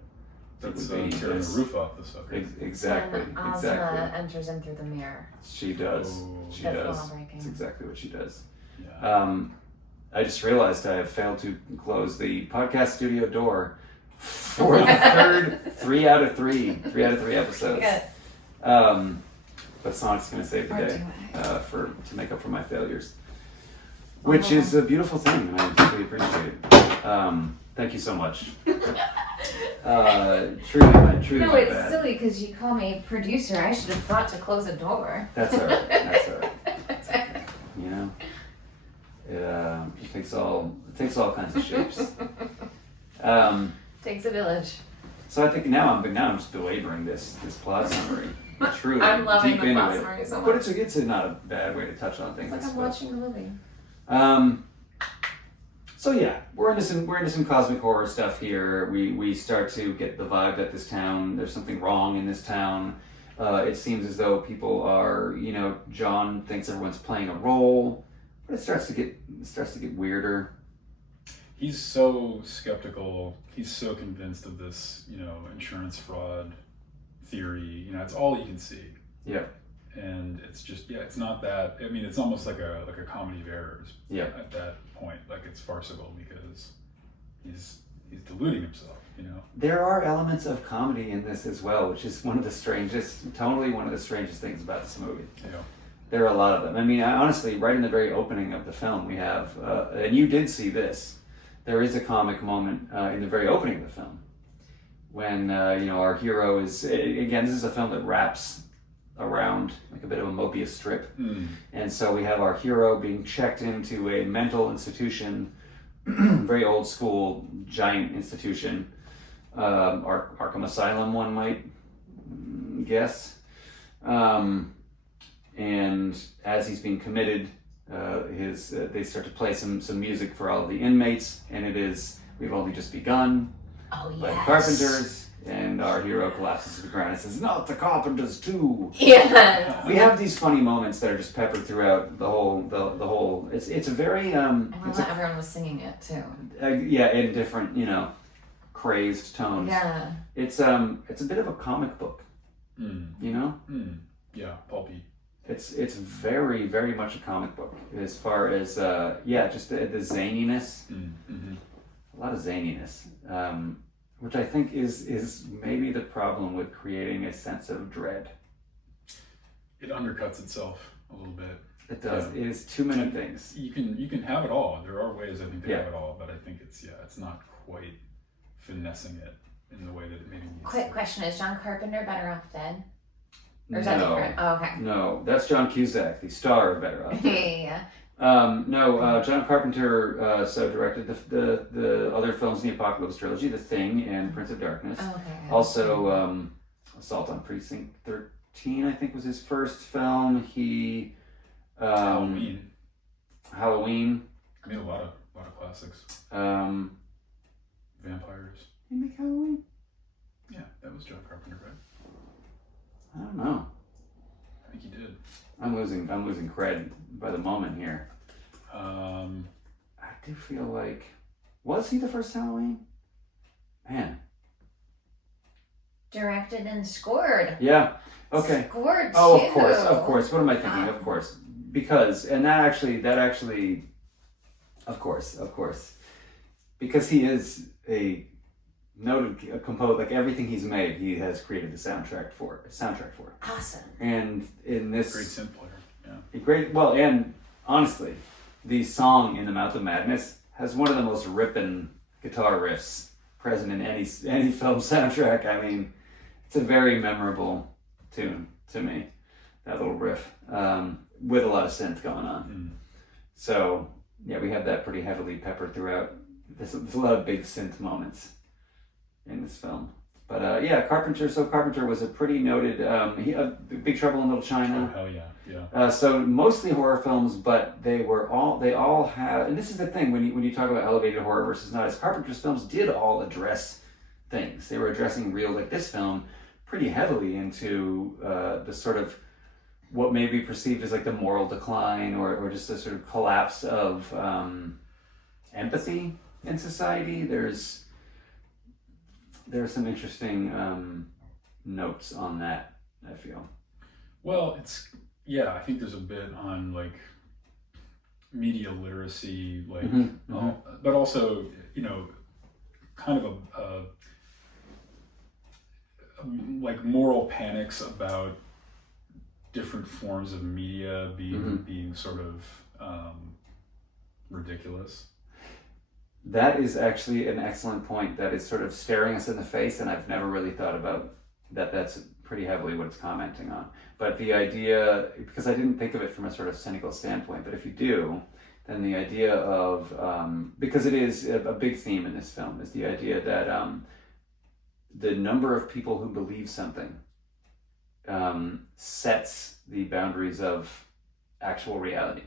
That's tearing the roof off the sucker. Exactly. Ozma enters in through the mirror. She does. Oh. She does. That's exactly what she does. Yeah. I just realized I have failed to close the podcast studio door for the third 3 out of 3 episodes. But Sonic's going to save the day to make up for my failures, which is a beautiful thing, and I deeply appreciate it. Thank you so much. Truly No, my it's bad. silly because you call me producer. I should have thought to close a door. That's all right. That's all right. That's okay. You know, it takes all kinds of shapes. Takes a village. So I think now I'm just belaboring this plot summary. Truly, I'm loving deep the into plot it. summary so much. But it's not a bad way to touch on things. It's like I I'm watching a movie. So yeah, we're into some cosmic horror stuff here. We start to get the vibe that this town, there's something wrong in this town. It seems as though people are, John thinks everyone's playing a role, but it starts to get weirder. He's so skeptical. He's so convinced of this, insurance fraud theory. It's all he can see. Yeah. And it's just, it's not that. I mean, it's almost like a comedy of errors. Yeah. At that point, like it's farcical because he's deluding himself. There are elements of comedy in this as well, which is one of the strangest things about this movie. Yeah. There are a lot of them. I mean, honestly, right in the very opening of the film, we have, and you did see this. There is a comic moment in the very opening of the film when our hero is, again, this is a film that wraps around like a bit of a Mobius strip. And so we have our hero being checked into a mental institution, very old school, giant institution, Arkham Asylum, one might guess. And as he's being committed, they start to play some music for all of the inmates, and it is We've Only Just Begun by the Carpenters. And our hero collapses to the ground and says, "Not the Carpenters too." Yeah. We have these funny moments that are just peppered throughout the whole. It's a very Everyone was singing it too. In different crazed tones. Yeah. It's a bit of a comic book. Yeah, pulpy. It's very, very much a comic book as far as just the zaniness. A lot of zaniness. Which I think is maybe the problem with creating a sense of dread. It undercuts itself a little bit. It does. It is too many things. You can have it all. There are ways I think to have it all, but I think it's not quite finessing it in the way that it maybe needs. Quick question: is John Carpenter better off dead? Or is that different? Oh, okay. No, that's John Cusack, the star of Better Off Dead. Yeah. John Carpenter directed the other films in the Apocalypse Trilogy, The Thing and Prince of Darkness. Oh, okay. Also, Assault on Precinct 13, I think, was his first film. He Halloween. I mean, a lot of classics. Vampires. Did he make Halloween? Yeah, that was John Carpenter, right? I don't know. I think he did. I'm losing cred by the moment here. I do feel like, was he the first Halloween? Man. Directed and scored. Yeah. Okay. Scored too. Oh, of course. What am I thinking? Of course. Because, and that actually, of course. Because he is a noted composer, like everything he's made, he has created the soundtrack for. Awesome. And in this Great synth player. Yeah. And honestly, the song "In the Mouth of Madness" has one of the most ripping guitar riffs present in any film soundtrack. I mean, it's a very memorable tune to me. That little riff with a lot of synth going on. So yeah, we have that pretty heavily peppered throughout. There's a lot of big synth moments in this film. But Carpenter was a pretty noted, Big Trouble in Little China. Oh, hell yeah. So mostly horror films, but they all have, and this is the thing, when you talk about elevated horror versus not, as Carpenter's films did all address things. They were addressing like this film, pretty heavily into the sort of, what may be perceived as like the moral decline or just the sort of collapse of empathy in society. There's some interesting notes on that, I feel. Well, I think there's a bit on like media literacy, like, Mm-hmm. but also, you know, kind of a like moral panics about different forms of media being sort of ridiculous. That is actually an excellent point. That is sort of staring us in the face, and I've never really thought about that. That's pretty heavily what it's commenting on. But the idea, because I didn't think of it from a sort of cynical standpoint, but if you do, then the idea of, because it is a big theme in this film, is the idea that the number of people who believe something sets the boundaries of actual reality.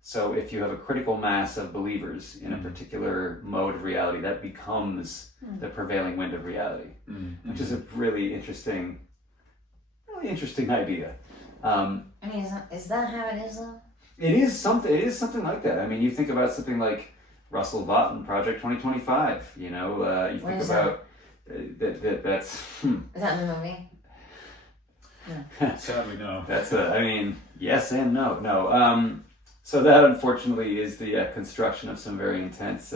So if you have a critical mass of believers in a particular mode of reality, that becomes the prevailing wind of reality, which is a really interesting idea. I mean, is that how it is though? It is something like that. I mean, you think about something like Russell Vought Project 2025. You know, you think about that's. Is that in the movie? No. Sadly, no. That's I mean, yes and no. No. So that unfortunately is the construction of some very intense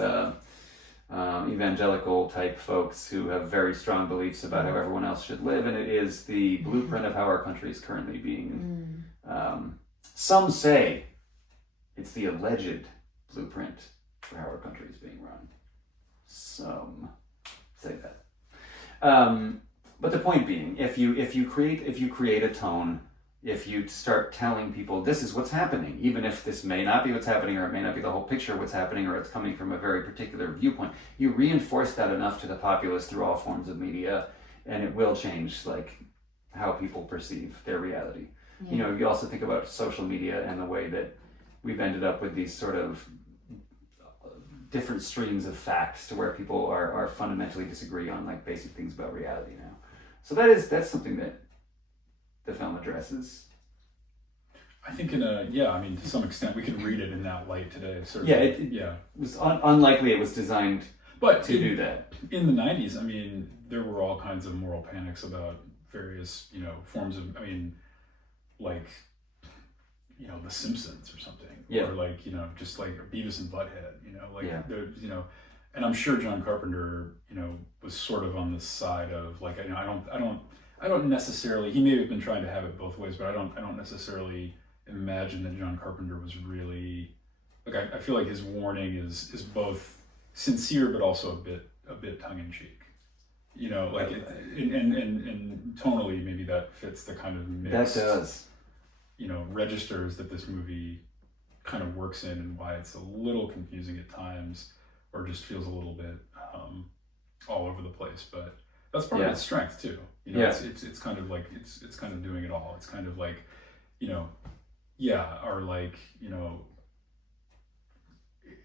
evangelical type folks who have very strong beliefs about how everyone else should live, and it is the blueprint of how our country is currently being. Some say it's the alleged blueprint for how our country is being run. Some say that. But the point being, if you create a tone, if you start telling people this is what's happening, even if this may not be what's happening, or it may not be the whole picture of what's happening, or it's coming from a very particular viewpoint, you reinforce that enough to the populace through all forms of media, and it will change like how people perceive their reality. Yeah. You know, you also think about social media and the way that we've ended up with these sort of different streams of facts to where people are fundamentally disagree on like basic things about reality now. So that's something that the film addresses. I think to some extent we can read it in that light today. Certainly. Yeah, it was unlikely it was designed to do that. In the 90s, I mean, there were all kinds of moral panics about various, you know, forms of, I mean, like, you know, The Simpsons or something. Yeah. Or like, you know, just like Beavis and Butthead, you know, like, you know, and I'm sure John Carpenter, you know, was sort of on the side of like, you know, I don't necessarily, he may have been trying to have it both ways, but I don't necessarily imagine that John Carpenter was really, like, I feel like his warning is both sincere, but also a bit tongue-in-cheek. You know, like, and tonally, maybe that fits the kind of mixed, that does, you know, registers that this movie kind of works in, and why it's a little confusing at times, or just feels a little bit all over the place. But that's part of its strength too. You know, it's kind of like it's kind of doing it all. It's kind of like, you know, or like, you know,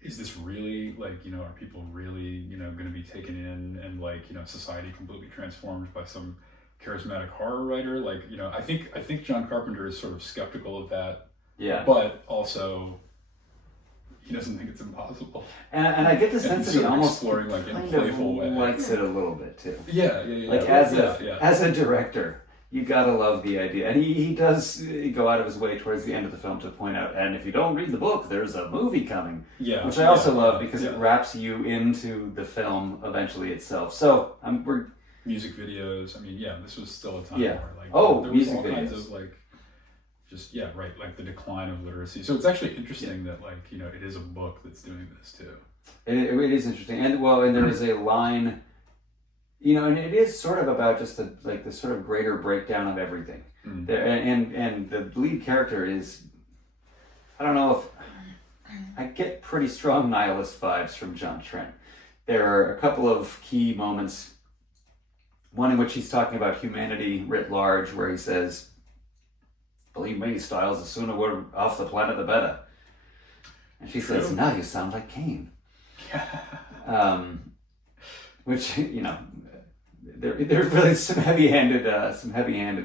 is this really, like, you know, are people really, you know, going to be taken in and like, you know, society completely transformed by some charismatic horror writer? Like, you know, I think John Carpenter is sort of skeptical of that. Yeah. But also, he doesn't think it's impossible. And I get the sense that he almost exploring like in a playful way. Likes it a little bit too. Yeah. Like as a director, you gotta love the idea, and he does go out of his way towards the end of the film to point out, and if you don't read the book, there's a movie coming. Yeah. Which I also love because it wraps you into the film eventually itself. So we're music videos. I mean, this was still a time where like there was all kinds of like. Just like the decline of literacy. So it's actually interesting that like, you know, it is a book that's doing this too. It is interesting, and there is a line, you know, and it is sort of about just the sort of greater breakdown of everything. There, and the lead character is, I don't know if I get pretty strong nihilist vibes from John Trent. There are a couple of key moments. One in which he's talking about humanity writ large, where he says, "Believe me, Styles, the sooner we're off the planet, the better." And she says, "Now you sound like Cain." Which, you know, there's really some heavy-handed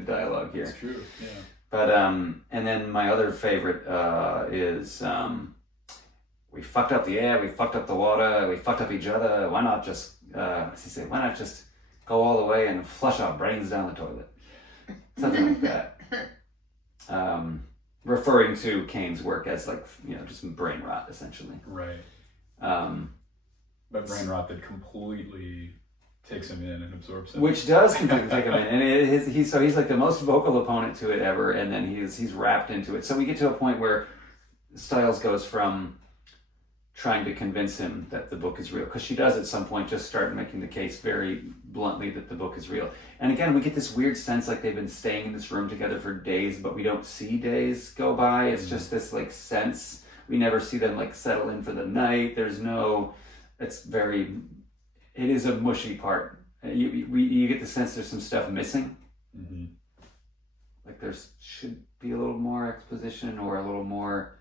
dialogue here. It's true, yeah. But and then my other favorite is we fucked up the air, we fucked up the water, we fucked up each other. Why not just what's he say? Why not just go all the way and flush our brains down the toilet? Something like that. referring to Cain's work as like, just brain rot, essentially. Right. But brain rot that completely takes him in and absorbs him. Which does completely take him in. And he's like the most vocal opponent to it ever, and then he's wrapped into it. So we get to a point where Stiles goes from trying to convince him that the book is real, because she does at some point just start making the case very bluntly that the book is real. And again, we get this weird sense like they've been staying in this room together for days, but we don't see days go by. It's just this like sense. We never see them like settle in for the night. It is a mushy part. You get the sense there's some stuff missing. Mm-hmm. Like there should be a little more exposition or a little more,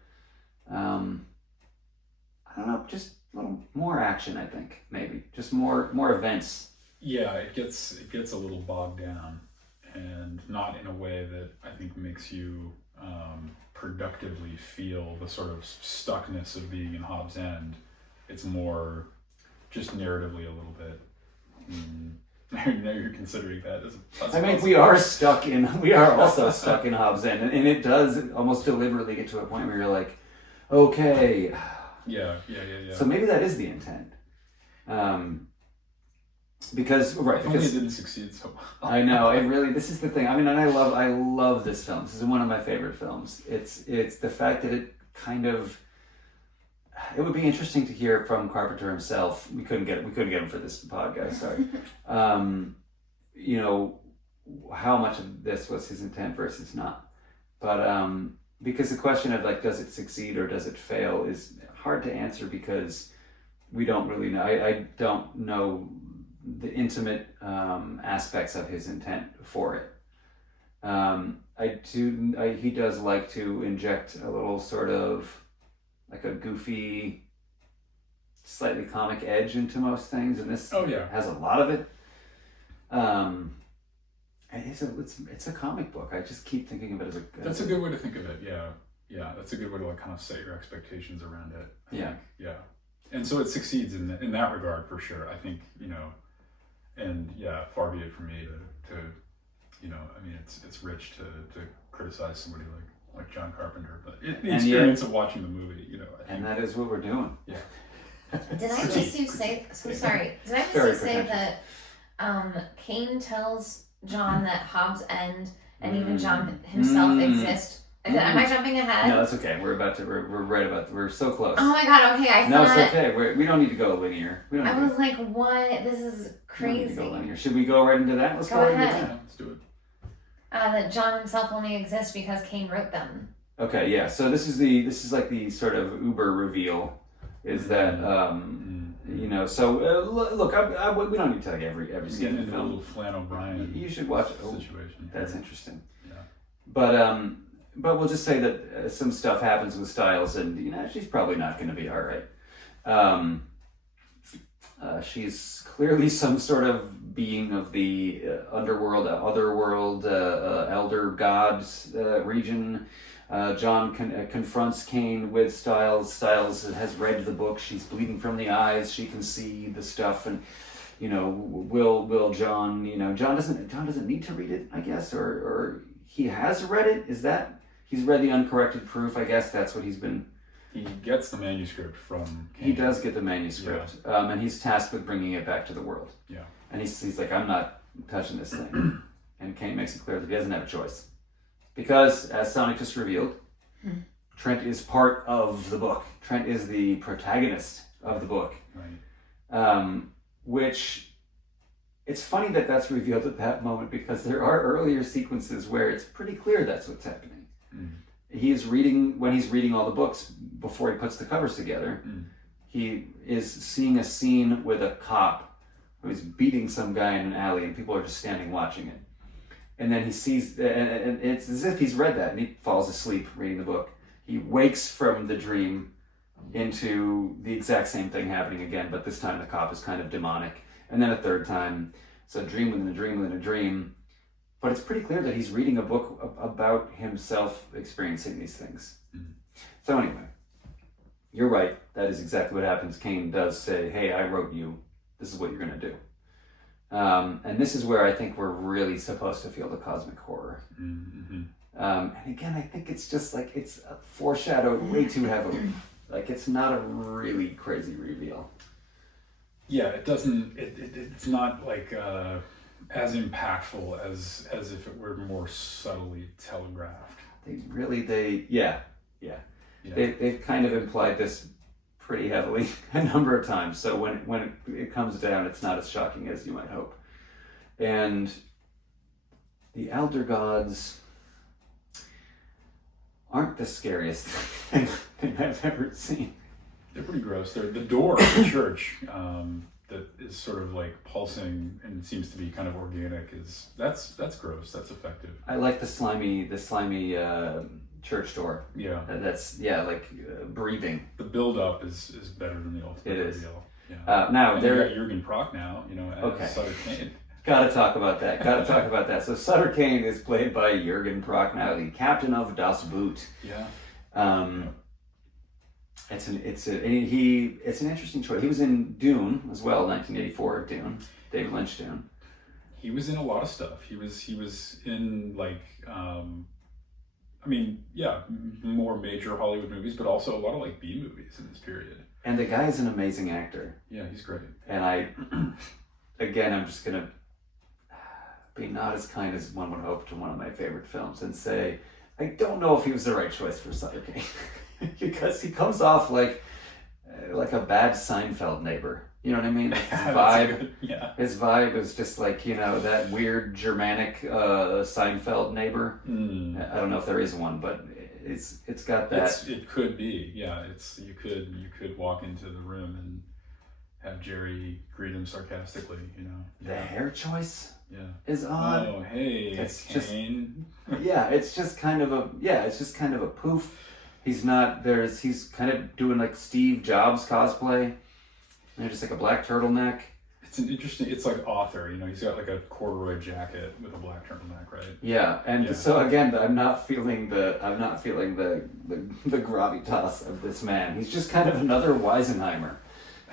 I don't know, just a little more action, I think, maybe. Just more events. Yeah, it gets a little bogged down, and not in a way that I think makes you productively feel the sort of stuckness of being in Hobbs End. It's more just narratively a little bit. Now you're considering that as a possibility. I mean, we are also stuck in Hobbs End, and it does almost deliberately get to a point where you're like, okay. Yeah. So maybe that is the intent. Because it didn't succeed so well. I know, this is the thing. I mean, and I love this film. This is one of my favorite films. It's the fact that it kind of, it would be interesting to hear from Carpenter himself. We couldn't get him for this podcast, sorry. How much of this was his intent versus not. But because the question of like, does it succeed or does it fail is hard to answer, because we don't really know. I don't know the intimate aspects of his intent for it. He does like to inject a little sort of like a goofy, slightly comic edge into most things, and this has a lot of it. It's a comic book. I just keep thinking of it as a. That's a good way to think of it. Yeah. That's a good way to like kind of set your expectations around it. I think. Yeah. And so it succeeds in that regard for sure. I think and far be it from me to I mean it's rich to criticize somebody like John Carpenter, but the experience of watching the movie, I think, and that is what we're doing. Yeah. Did I miss you say? So sorry. Did I miss you say that Cain tells John that Hobbs End and even John himself exist? Am I jumping ahead? No, that's okay. We're so close. Oh my god, okay. No, it's okay. We don't need to go linear. I was like, what? This is crazy. We don't need to go linear. Should we go right into that? Let's go right into that. Let's do it. That John himself only exists because Cain wrote them. Okay, yeah. So this is like the sort of uber reveal, is that So look, we don't need to tell you every single film. A little Flann O'Brien. You should watch it. Situation. That's interesting. Yeah. But we'll just say that some stuff happens with Stiles, and she's probably not going to be all right. She's clearly some sort of being of the underworld, otherworld, elder gods region. John confronts Cain with Stiles. Stiles has read the book. She's bleeding from the eyes. She can see the stuff, and will John? John doesn't need to read it, I guess, or he has read it. Is that he's read the uncorrected proof? I guess that's what he's been. He gets the manuscript from Cain. He does get the manuscript, and he's tasked with bringing it back to the world. Yeah. And he's like, I'm not touching this thing. And Cain makes it clear that he doesn't have a choice. Because, as Sonic just revealed, Trent is part of the book. Trent is the protagonist of the book. Right. Which, it's funny that that's revealed at that moment, because there are earlier sequences where it's pretty clear that's what's happening. When he's reading all the books, before he puts the covers together, he is seeing a scene with a cop who's beating some guy in an alley, and people are just standing watching it. And then he sees, and it's as if he's read that, and he falls asleep reading the book. He wakes from the dream into the exact same thing happening again, but this time the cop is kind of demonic. And then a third time, it's a dream within a dream within a dream. But it's pretty clear that he's reading a book about himself experiencing these things. So anyway, you're right. That is exactly what happens. Cain does say, hey, I wrote you. This is what you're going to do. And this is where I think we're really supposed to feel the cosmic horror. And again, I think it's just like it's foreshadowed way too heavily. Like it's not a really crazy reveal. Yeah, it doesn't. It's not like as impactful as if it were more subtly telegraphed. They've kind of implied this pretty heavily a number of times. So when it comes down, it's not as shocking as you might hope. And the elder gods aren't the scariest thing I've ever seen. They're pretty gross. They're the door of the church that is sort of like pulsing and seems to be kind of organic. That's gross. That's effective. I like the slimy church door. Yeah. That's breathing. The build up is better than the ultimate reveal. Yeah. Now and there. You got Jürgen Prochnow, as Sutter Cane. Gotta talk about that. So Sutter Cane is played by Jürgen Prochnow, the captain of Das Boot. Yeah. It's an interesting choice. He was in Dune as well, 1984 Dune, David Lynch Dune. He was in a lot of stuff. He was in more major Hollywood movies, but also a lot of like B movies in this period. And the guy is an amazing actor. Yeah, he's great. And I'm just gonna be not as kind as one would hope to one of my favorite films and say, I don't know if he was the right choice for Sutter Cane. Because he comes off like a bad Seinfeld neighbor. You know what I mean? His vibe is just like, that weird Germanic Seinfeld neighbor. I don't know if there is one, but it's got that. It could be, yeah. You could walk into the room and have Jerry greet him sarcastically, The hair choice is odd. Oh, hey, it's Cane. It's just kind of a poof. He's kind of doing like Steve Jobs cosplay. And just like a black turtleneck. It's like author, he's got like a corduroy jacket with a black turtleneck, right? Yeah, and so again, I'm not feeling the gravitas of this man. He's just kind of another Weisenheimer.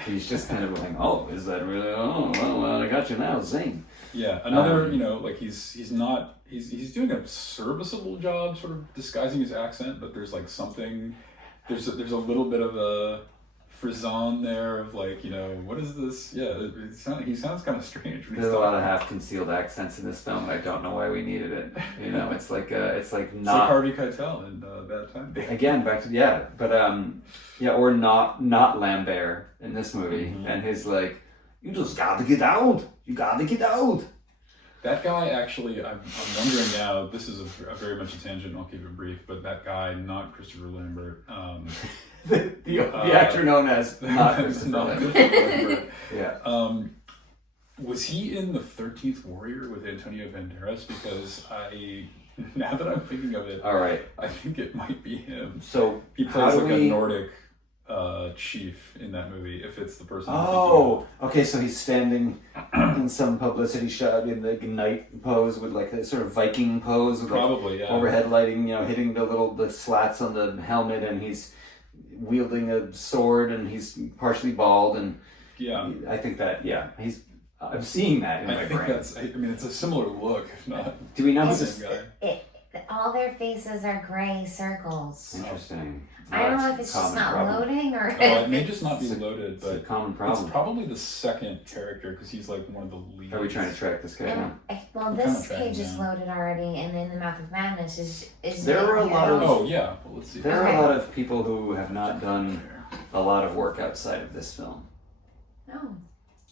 He's just kind of going, oh, is that really? Oh, well, I got you now, zing. Yeah, another, he's doing a serviceable job, sort of disguising his accent, but there's like something, there's a little bit of a frisson there of like, what is this? Yeah, he sounds kind of strange. There's a lot of half-concealed accents in this film, and I don't know why we needed it. It's like not Harvey Keitel in Bad Time. Again, back to or not Lambert in this movie, and his like, you just gotta get out. You gotta get out. That guy, actually, I'm wondering now, this is a very much a tangent, I'll keep it brief, but that guy, not Christopher Lambert. The actor known as not Christopher Lambert. Yeah. Was he in The 13th Warrior with Antonio Banderas? Because now that I'm thinking of it, all right, I think it might be him. So he plays like a Nordic chief in that movie, if it's the person. Okay, so he's standing in some publicity shot in the knight pose with like a sort of Viking pose with probably overhead lighting, hitting the slats on the helmet, and he's wielding a sword, and he's partially bald, and I think that I'm seeing that in my brain. It's a similar look, if not. Do we know this guy? All their faces are gray circles. Interesting. I don't know if it's just not loading or. It may just not be loaded, but it's a common problem. It's probably the second character because he's like one of the leads. Are we trying to track this guy down? Well, this page is loaded already, and in the Mouth of Madness is. There are a lot of. Oh yeah, well, let's see. There are a lot of people who have not done a lot of work outside of this film. No.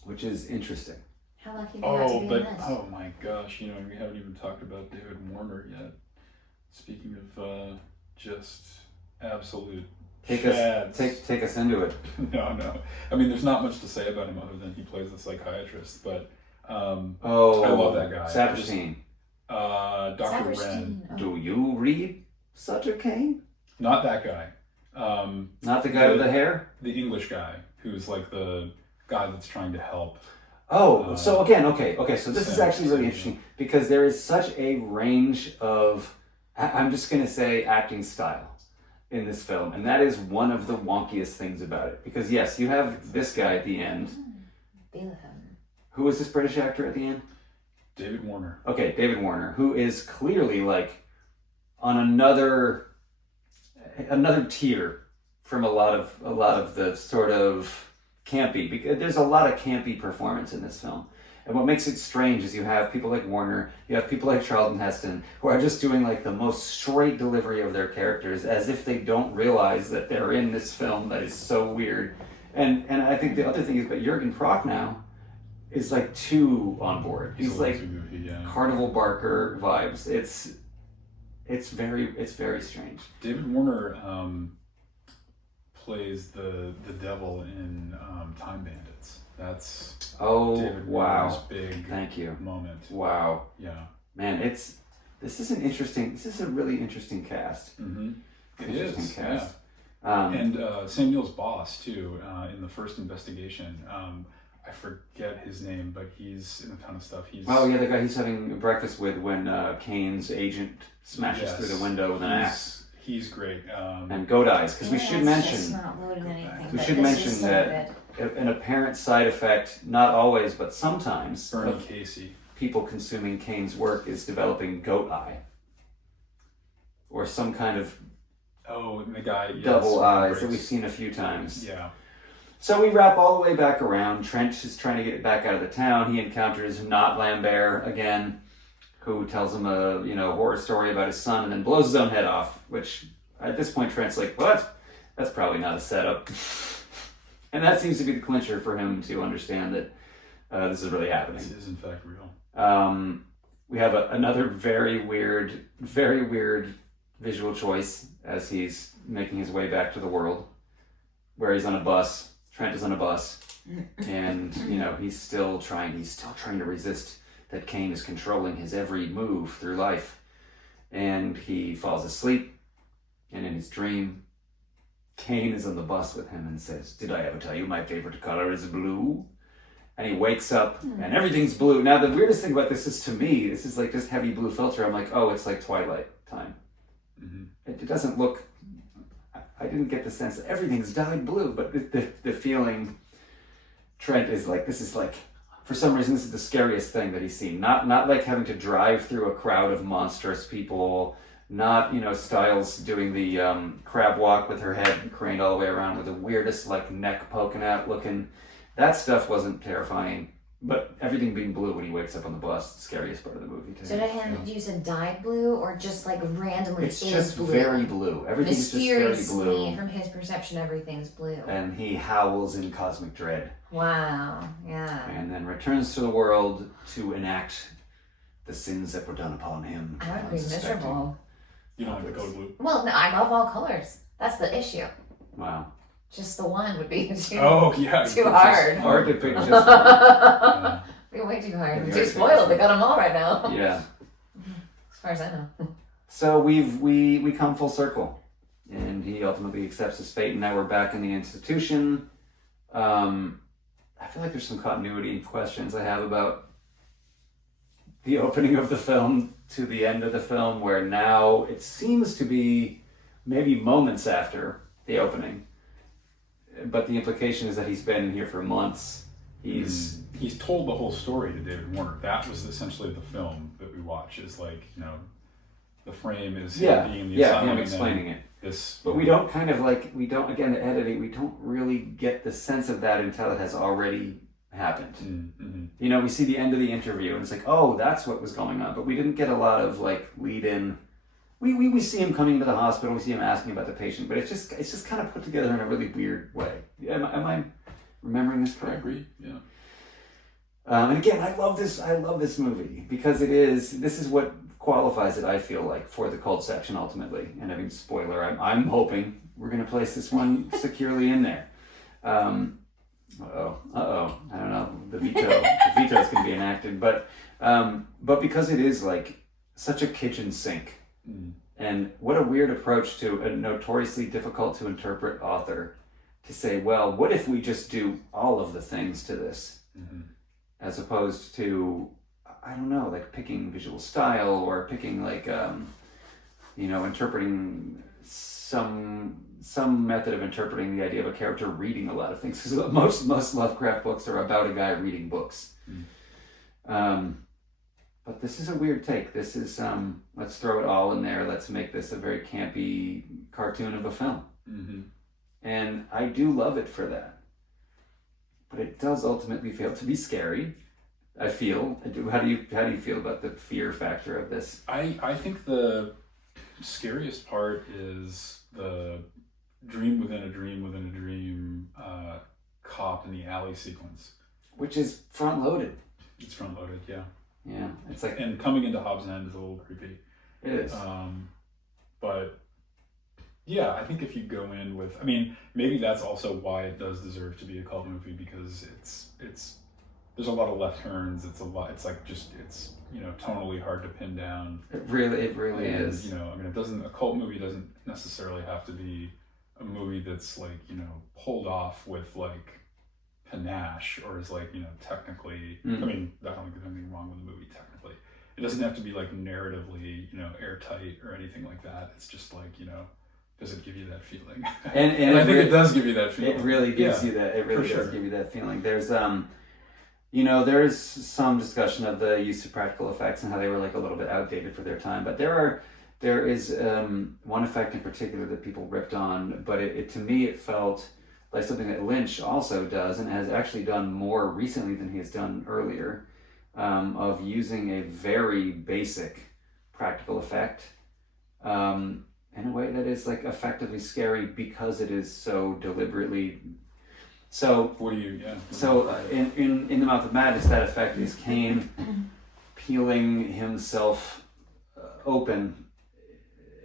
Which is interesting. How lucky they are to be in this. Oh my gosh, we haven't even talked about David Warner yet. Speaking of just absolute take us into it. No. I mean, there's not much to say about him other than he plays a psychiatrist, but I love that guy. Saperstein. Dr. Wren. Do you read Sutter Cane? Not that guy. Not the guy with the hair? The English guy, who's like the guy that's trying to help. So again, okay, so this is actually really interesting because there is such a range of, I'm just going to say, acting style in this film, and that is one of the wonkiest things about it. Because yes, you have this guy at the end. Who was this British actor at the end? David Warner. Okay, David Warner, who is clearly like on another tier from a lot of the sort of campy, because there's a lot of campy performance in this film. And what makes it strange is you have people like Warner, you have people like Charlton Heston, who are just doing like the most straight delivery of their characters, as if they don't realize that they're in this film that is so weird. And I think the other thing is that Jürgen Prochnow is like too on board. He's like goofy, Carnival Barker vibes. It's very strange. David Warner plays the devil in Time Bandits. That's David Warner's big moment. Wow. Yeah. Man, this is a really interesting cast. Mm-hmm. It Interesting is. cast. Yeah. And Sam Neill's boss too in the first investigation. I forget his name, but he's in a ton of stuff. The guy he's having breakfast with when Kane's agent smashes through the window with an axe. He's great. And goat eyes, because we should mention that an apparent side effect, not always, but sometimes, Bernie Casey. People consuming Kane's work is developing goat eye. Or some kind of the guy, double eyes that we've seen a few times. Yeah. So we wrap all the way back around. Trent is trying to get back out of the town. He encounters not Lambert again, who tells him a horror story about his son and then blows his own head off, which at this point Trent's like, what? That's probably not a setup. And that seems to be the clincher for him to understand that this is really happening. This is in fact real. We have another very weird visual choice as he's making his way back to the world, where he's on a bus. Trent is on a bus, and he's still trying to resist that Kane is controlling his every move through life. And he falls asleep, and in his dream, Kane is on the bus with him and says, "Did I ever tell you my favorite color is blue?" And he wakes up, and everything's blue. Now, the weirdest thing about this is, to me, this is like just heavy blue filter. I'm like, oh, it's like Twilight time. Mm-hmm. It doesn't look... I didn't get the sense that everything's dyed blue, but the feeling Trent is like, this is like, for some reason, this is the scariest thing that he's seen. Not like having to drive through a crowd of monstrous people, not, Styles doing the crab walk with her head craned all the way around with the weirdest like neck poking out looking. That stuff wasn't terrifying, but everything being blue when he wakes up on the bus, the scariest part of the movie too. So to him, you said dyed blue or just like randomly it's just blue? Very blue. Everything's just very blue. From his perception, everything's blue. And he howls in cosmic dread. Wow, yeah. And then returns to the world to enact the sins that were done upon him. I would be miserable. You don't like the color blue? Well, no, I love all colors. That's the issue. Wow. Just the one would be too hard. Hard to pick just one. Be way too hard. I'm too spoiled. They got them all right now. Yeah. As far as I know. So we come full circle, and he ultimately accepts his fate, and now we're back in the institution. I feel like there's some continuity questions I have about the opening of the film to the end of the film, where now it seems to be maybe moments after the opening. But the implication is that he's been here for months. He's told the whole story to David Warner. That was essentially the film that we watch. Is like, the frame is him being in the asylum, him explaining it. But we don't again, the editing, we don't really get the sense of that until it has already happened. Mm-hmm. We see the end of the interview and it's like, oh, that's what was going on. But we didn't get a lot of like lead in. We see him coming to the hospital, we see him asking about the patient, but it's just kind of put together in a really weird way. Am I remembering this correctly? Yeah. And again, I love this movie because this is what qualifies it, I feel like, for the cult section ultimately. And I mean, spoiler, I'm hoping we're going to place this one securely in there. I don't know. The veto's going to be enacted, but because it is like such a kitchen sink. And what a weird approach to a notoriously difficult to interpret author to say, well, what if we just do all of the things to this, as opposed to, I don't know, like picking visual style or picking like, interpreting some method of interpreting the idea of a character reading a lot of things. Because most Lovecraft books are about a guy reading books. But but this is a weird take. This is, let's throw it all in there. Let's make this a very campy cartoon of a film. Mm-hmm. And I do love it for that. But it does ultimately fail to be scary, I feel. How do you feel about the fear factor of this? I think the scariest part is the dream within a dream within a dream cop in the alley sequence. Which is front-loaded. It's front-loaded, yeah. Yeah, it's like... And coming into Hobbs End is a little creepy. It is. But yeah, I think if you go in with... I mean, maybe that's also why it does deserve to be a cult movie, because it's there's a lot of left turns. It's tonally hard to pin down. It really is. A cult movie doesn't necessarily have to be a movie that's like, pulled off with like panache or is like, technically, I mean, I don't think there's anything wrong with the movie technically. It doesn't have to be like narratively, airtight or anything like that. It's just like, does it give you that feeling? And I think it does give you that feeling. It really gives you that. It really does give you that feeling. There's there's some discussion of the use of practical effects and how they were like a little bit outdated for their time. But there is one effect in particular that people ripped on, but to me it felt like something that Lynch also does and has actually done more recently than he has done earlier, of using a very basic practical effect in a way that is like effectively scary because it is so deliberately. So in The Mouth of Madness, that effect is Kane peeling himself open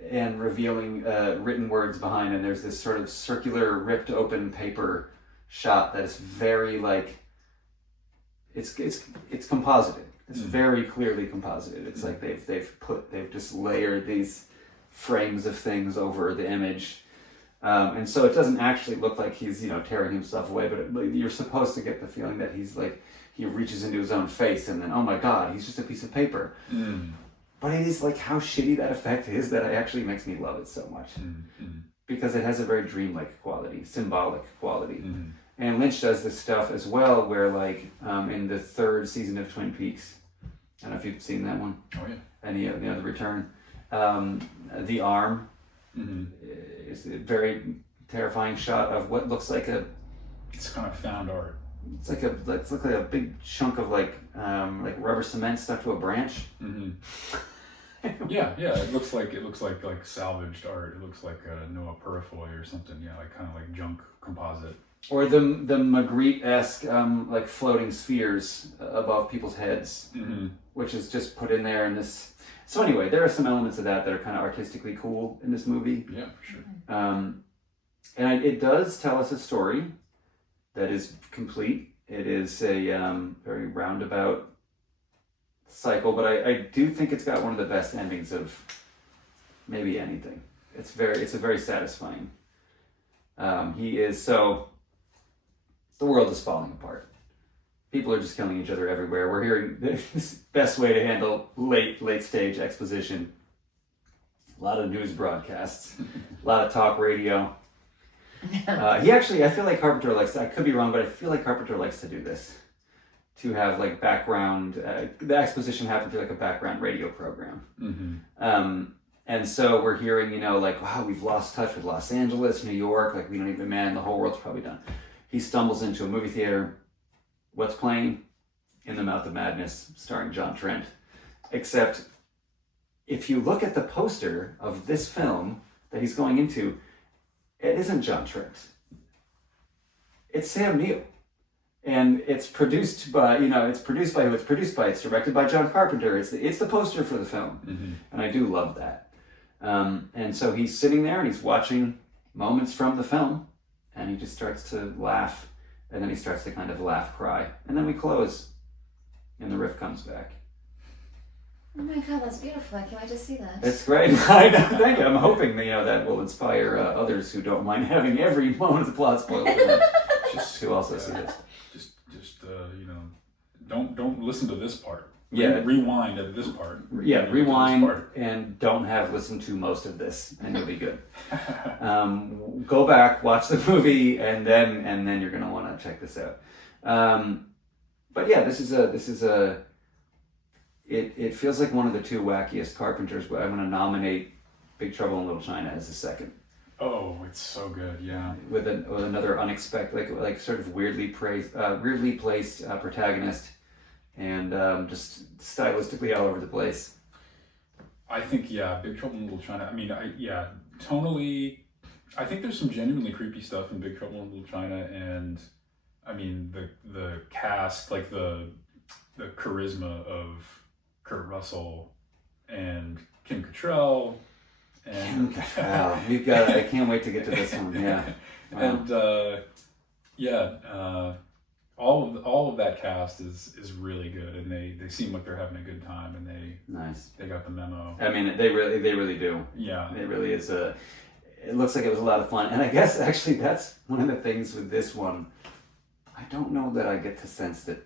and revealing written words behind, and there's this sort of circular ripped open paper shot that is very like it's composited. It's very clearly composited. It's like they've just layered these frames of things over the image. And so it doesn't actually look like he's, tearing himself away, but you're supposed to get the feeling that he's like, he reaches into his own face and then, oh my God, he's just a piece of paper. But it is like how shitty that effect is that it actually makes me love it so much. Because it has a very dreamlike quality, symbolic quality. And Lynch does this stuff as well where like in the third season of Twin Peaks, I don't know if you've seen that one. Oh yeah. And the Return. The arm is a very terrifying shot of what looks like it's kind of found art. It's like looks like a big chunk of like rubber cement stuck to a branch. Yeah. It looks like salvaged art. It looks like Noah Purifoy or something. Yeah, like kind of like junk composite. Or the Magritte-esque like floating spheres above people's heads, which is just put in there in this. So anyway, there are some elements of that are kind of artistically cool in this movie. Yeah, for sure. And it does tell us a story that is complete. It is a very roundabout cycle, but I do think it's got one of the best endings of maybe anything. It's a very satisfying. The world is falling apart. People are just killing each other everywhere. We're hearing the best way to handle late stage exposition. A lot of news broadcasts, a lot of talk radio. I feel like Carpenter likes to, I could be wrong, but I feel like Carpenter likes to do this. To have like background, the exposition happen through like a background radio program. And so we're hearing, wow, we've lost touch with Los Angeles, New York, like we don't even, the whole world's probably done. He stumbles into a movie theater. What's playing? In the Mouth of Madness, starring John Trent. Except, if you look at the poster of this film that he's going into, it isn't John Trent. It's Sam Neill. And it's produced by who it's produced by. It's directed by John Carpenter. It's the poster for the film. And I do love that. And so he's sitting there and he's watching moments from the film, and he just starts to laugh. And then he starts to kind of laugh, cry. And then we close. And the riff comes back. Oh my God, that's beautiful. I can't wait to see that. It's great. I know, thank you. I'm hoping that will inspire others who don't mind having every moment of the plot spoiled for them to also see this. Don't listen to this part. Yeah. Rewind at this part. Yeah, rewind and don't have listened to most of this, and you'll be good. Go back, watch the movie, and then you're gonna want to check this out. But yeah, this is a it feels like one of the two wackiest Carpenters, but I'm going to nominate Big Trouble in Little China as the second. Oh, it's so good, yeah. With another unexpected, like sort of weirdly placed protagonist, and just stylistically all over the place. I think, yeah, Big Trouble in Little China. I mean, tonally, I think there's some genuinely creepy stuff in Big Trouble in Little China, and I mean the cast, like the charisma of Kurt Russell and Kim Cattrall, and we've got. I can't wait to get to this one. Yeah, wow. And all of that cast is really good, and they seem like they're having a good time, and they got the memo. I mean, they really do. Yeah, it really is it looks like it was a lot of fun, and I guess actually that's one of the things with this one. I don't know that I get the sense that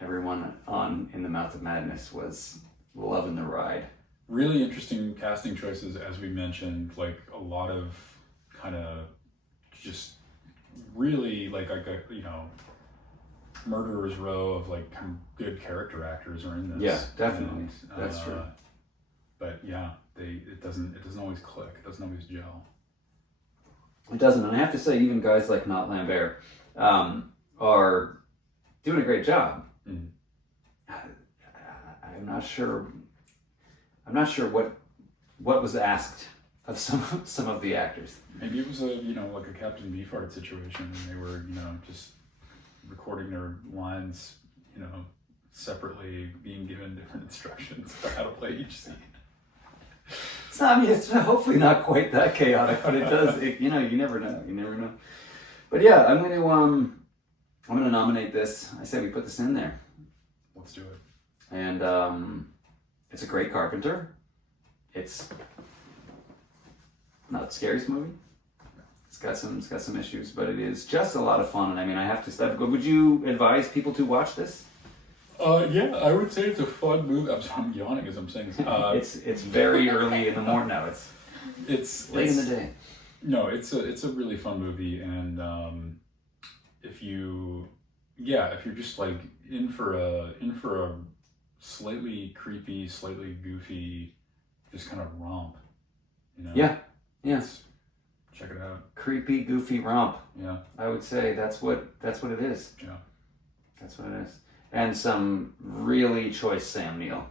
everyone on In the Mouth of Madness was loving the ride. Really interesting casting choices, as we mentioned, like a lot of kind of just really like murderer's row of like good character actors are in this. Yeah, definitely. That's true. But yeah, it doesn't always click. It doesn't always gel. It doesn't, and I have to say, even guys like Matt Lambert are doing a great job. Mm. I'm not sure what was asked of some of the actors. Maybe it was like a Captain Beefheart situation, and they were just recording their lines separately, being given different instructions for how to play each scene. So I mean, it's hopefully not quite that chaotic, but it does. You never know. But yeah, I'm gonna nominate this. I say we put this in there. Let's do it. And it's a great Carpenter. It's not the scariest movie. It's got some issues, but it is just a lot of fun. And I mean, I have to step. Would you advise people to watch this? Yeah, I would say it's a fun movie. I'm yawning as I'm saying this. It's very early in the morning now. It's late in the day. No, it's a really fun movie, and if you're just like in for a slightly creepy, slightly goofy, just kind of romp, Yeah. Check it out. Creepy, goofy romp. Yeah. I would say that's what it is. Yeah. That's what it is. And some really choice Sam Neill.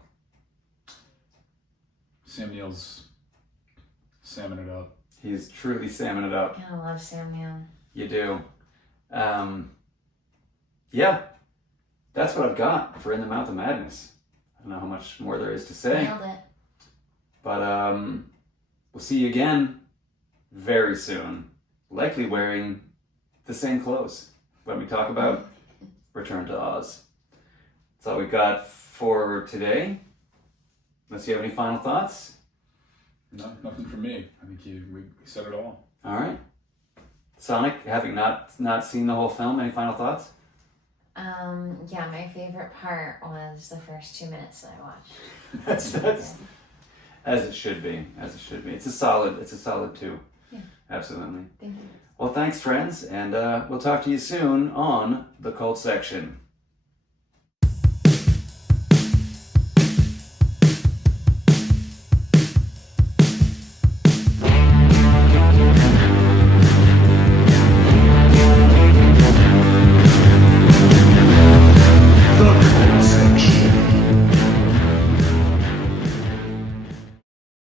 Sam Neill's salmon it up. He's truly salmon it up. I love Sam Neill. You do. Yeah. That's what I've got for In the Mouth of Madness. I don't know how much more there is to say. Nailed it. But we'll see you again very soon. Likely wearing the same clothes when we talk about Return to Oz. That's all we've got for today. Unless you have any final thoughts? No, nothing from me. I think we said it all. All right. Sonic, having not seen the whole film, any final thoughts? Yeah, my favorite part was the first 2 minutes that I watched. That's as it should be. It's a solid 2. Yeah. Absolutely. Thank you. Well, thanks, friends, and we'll talk to you soon on The Cult Section.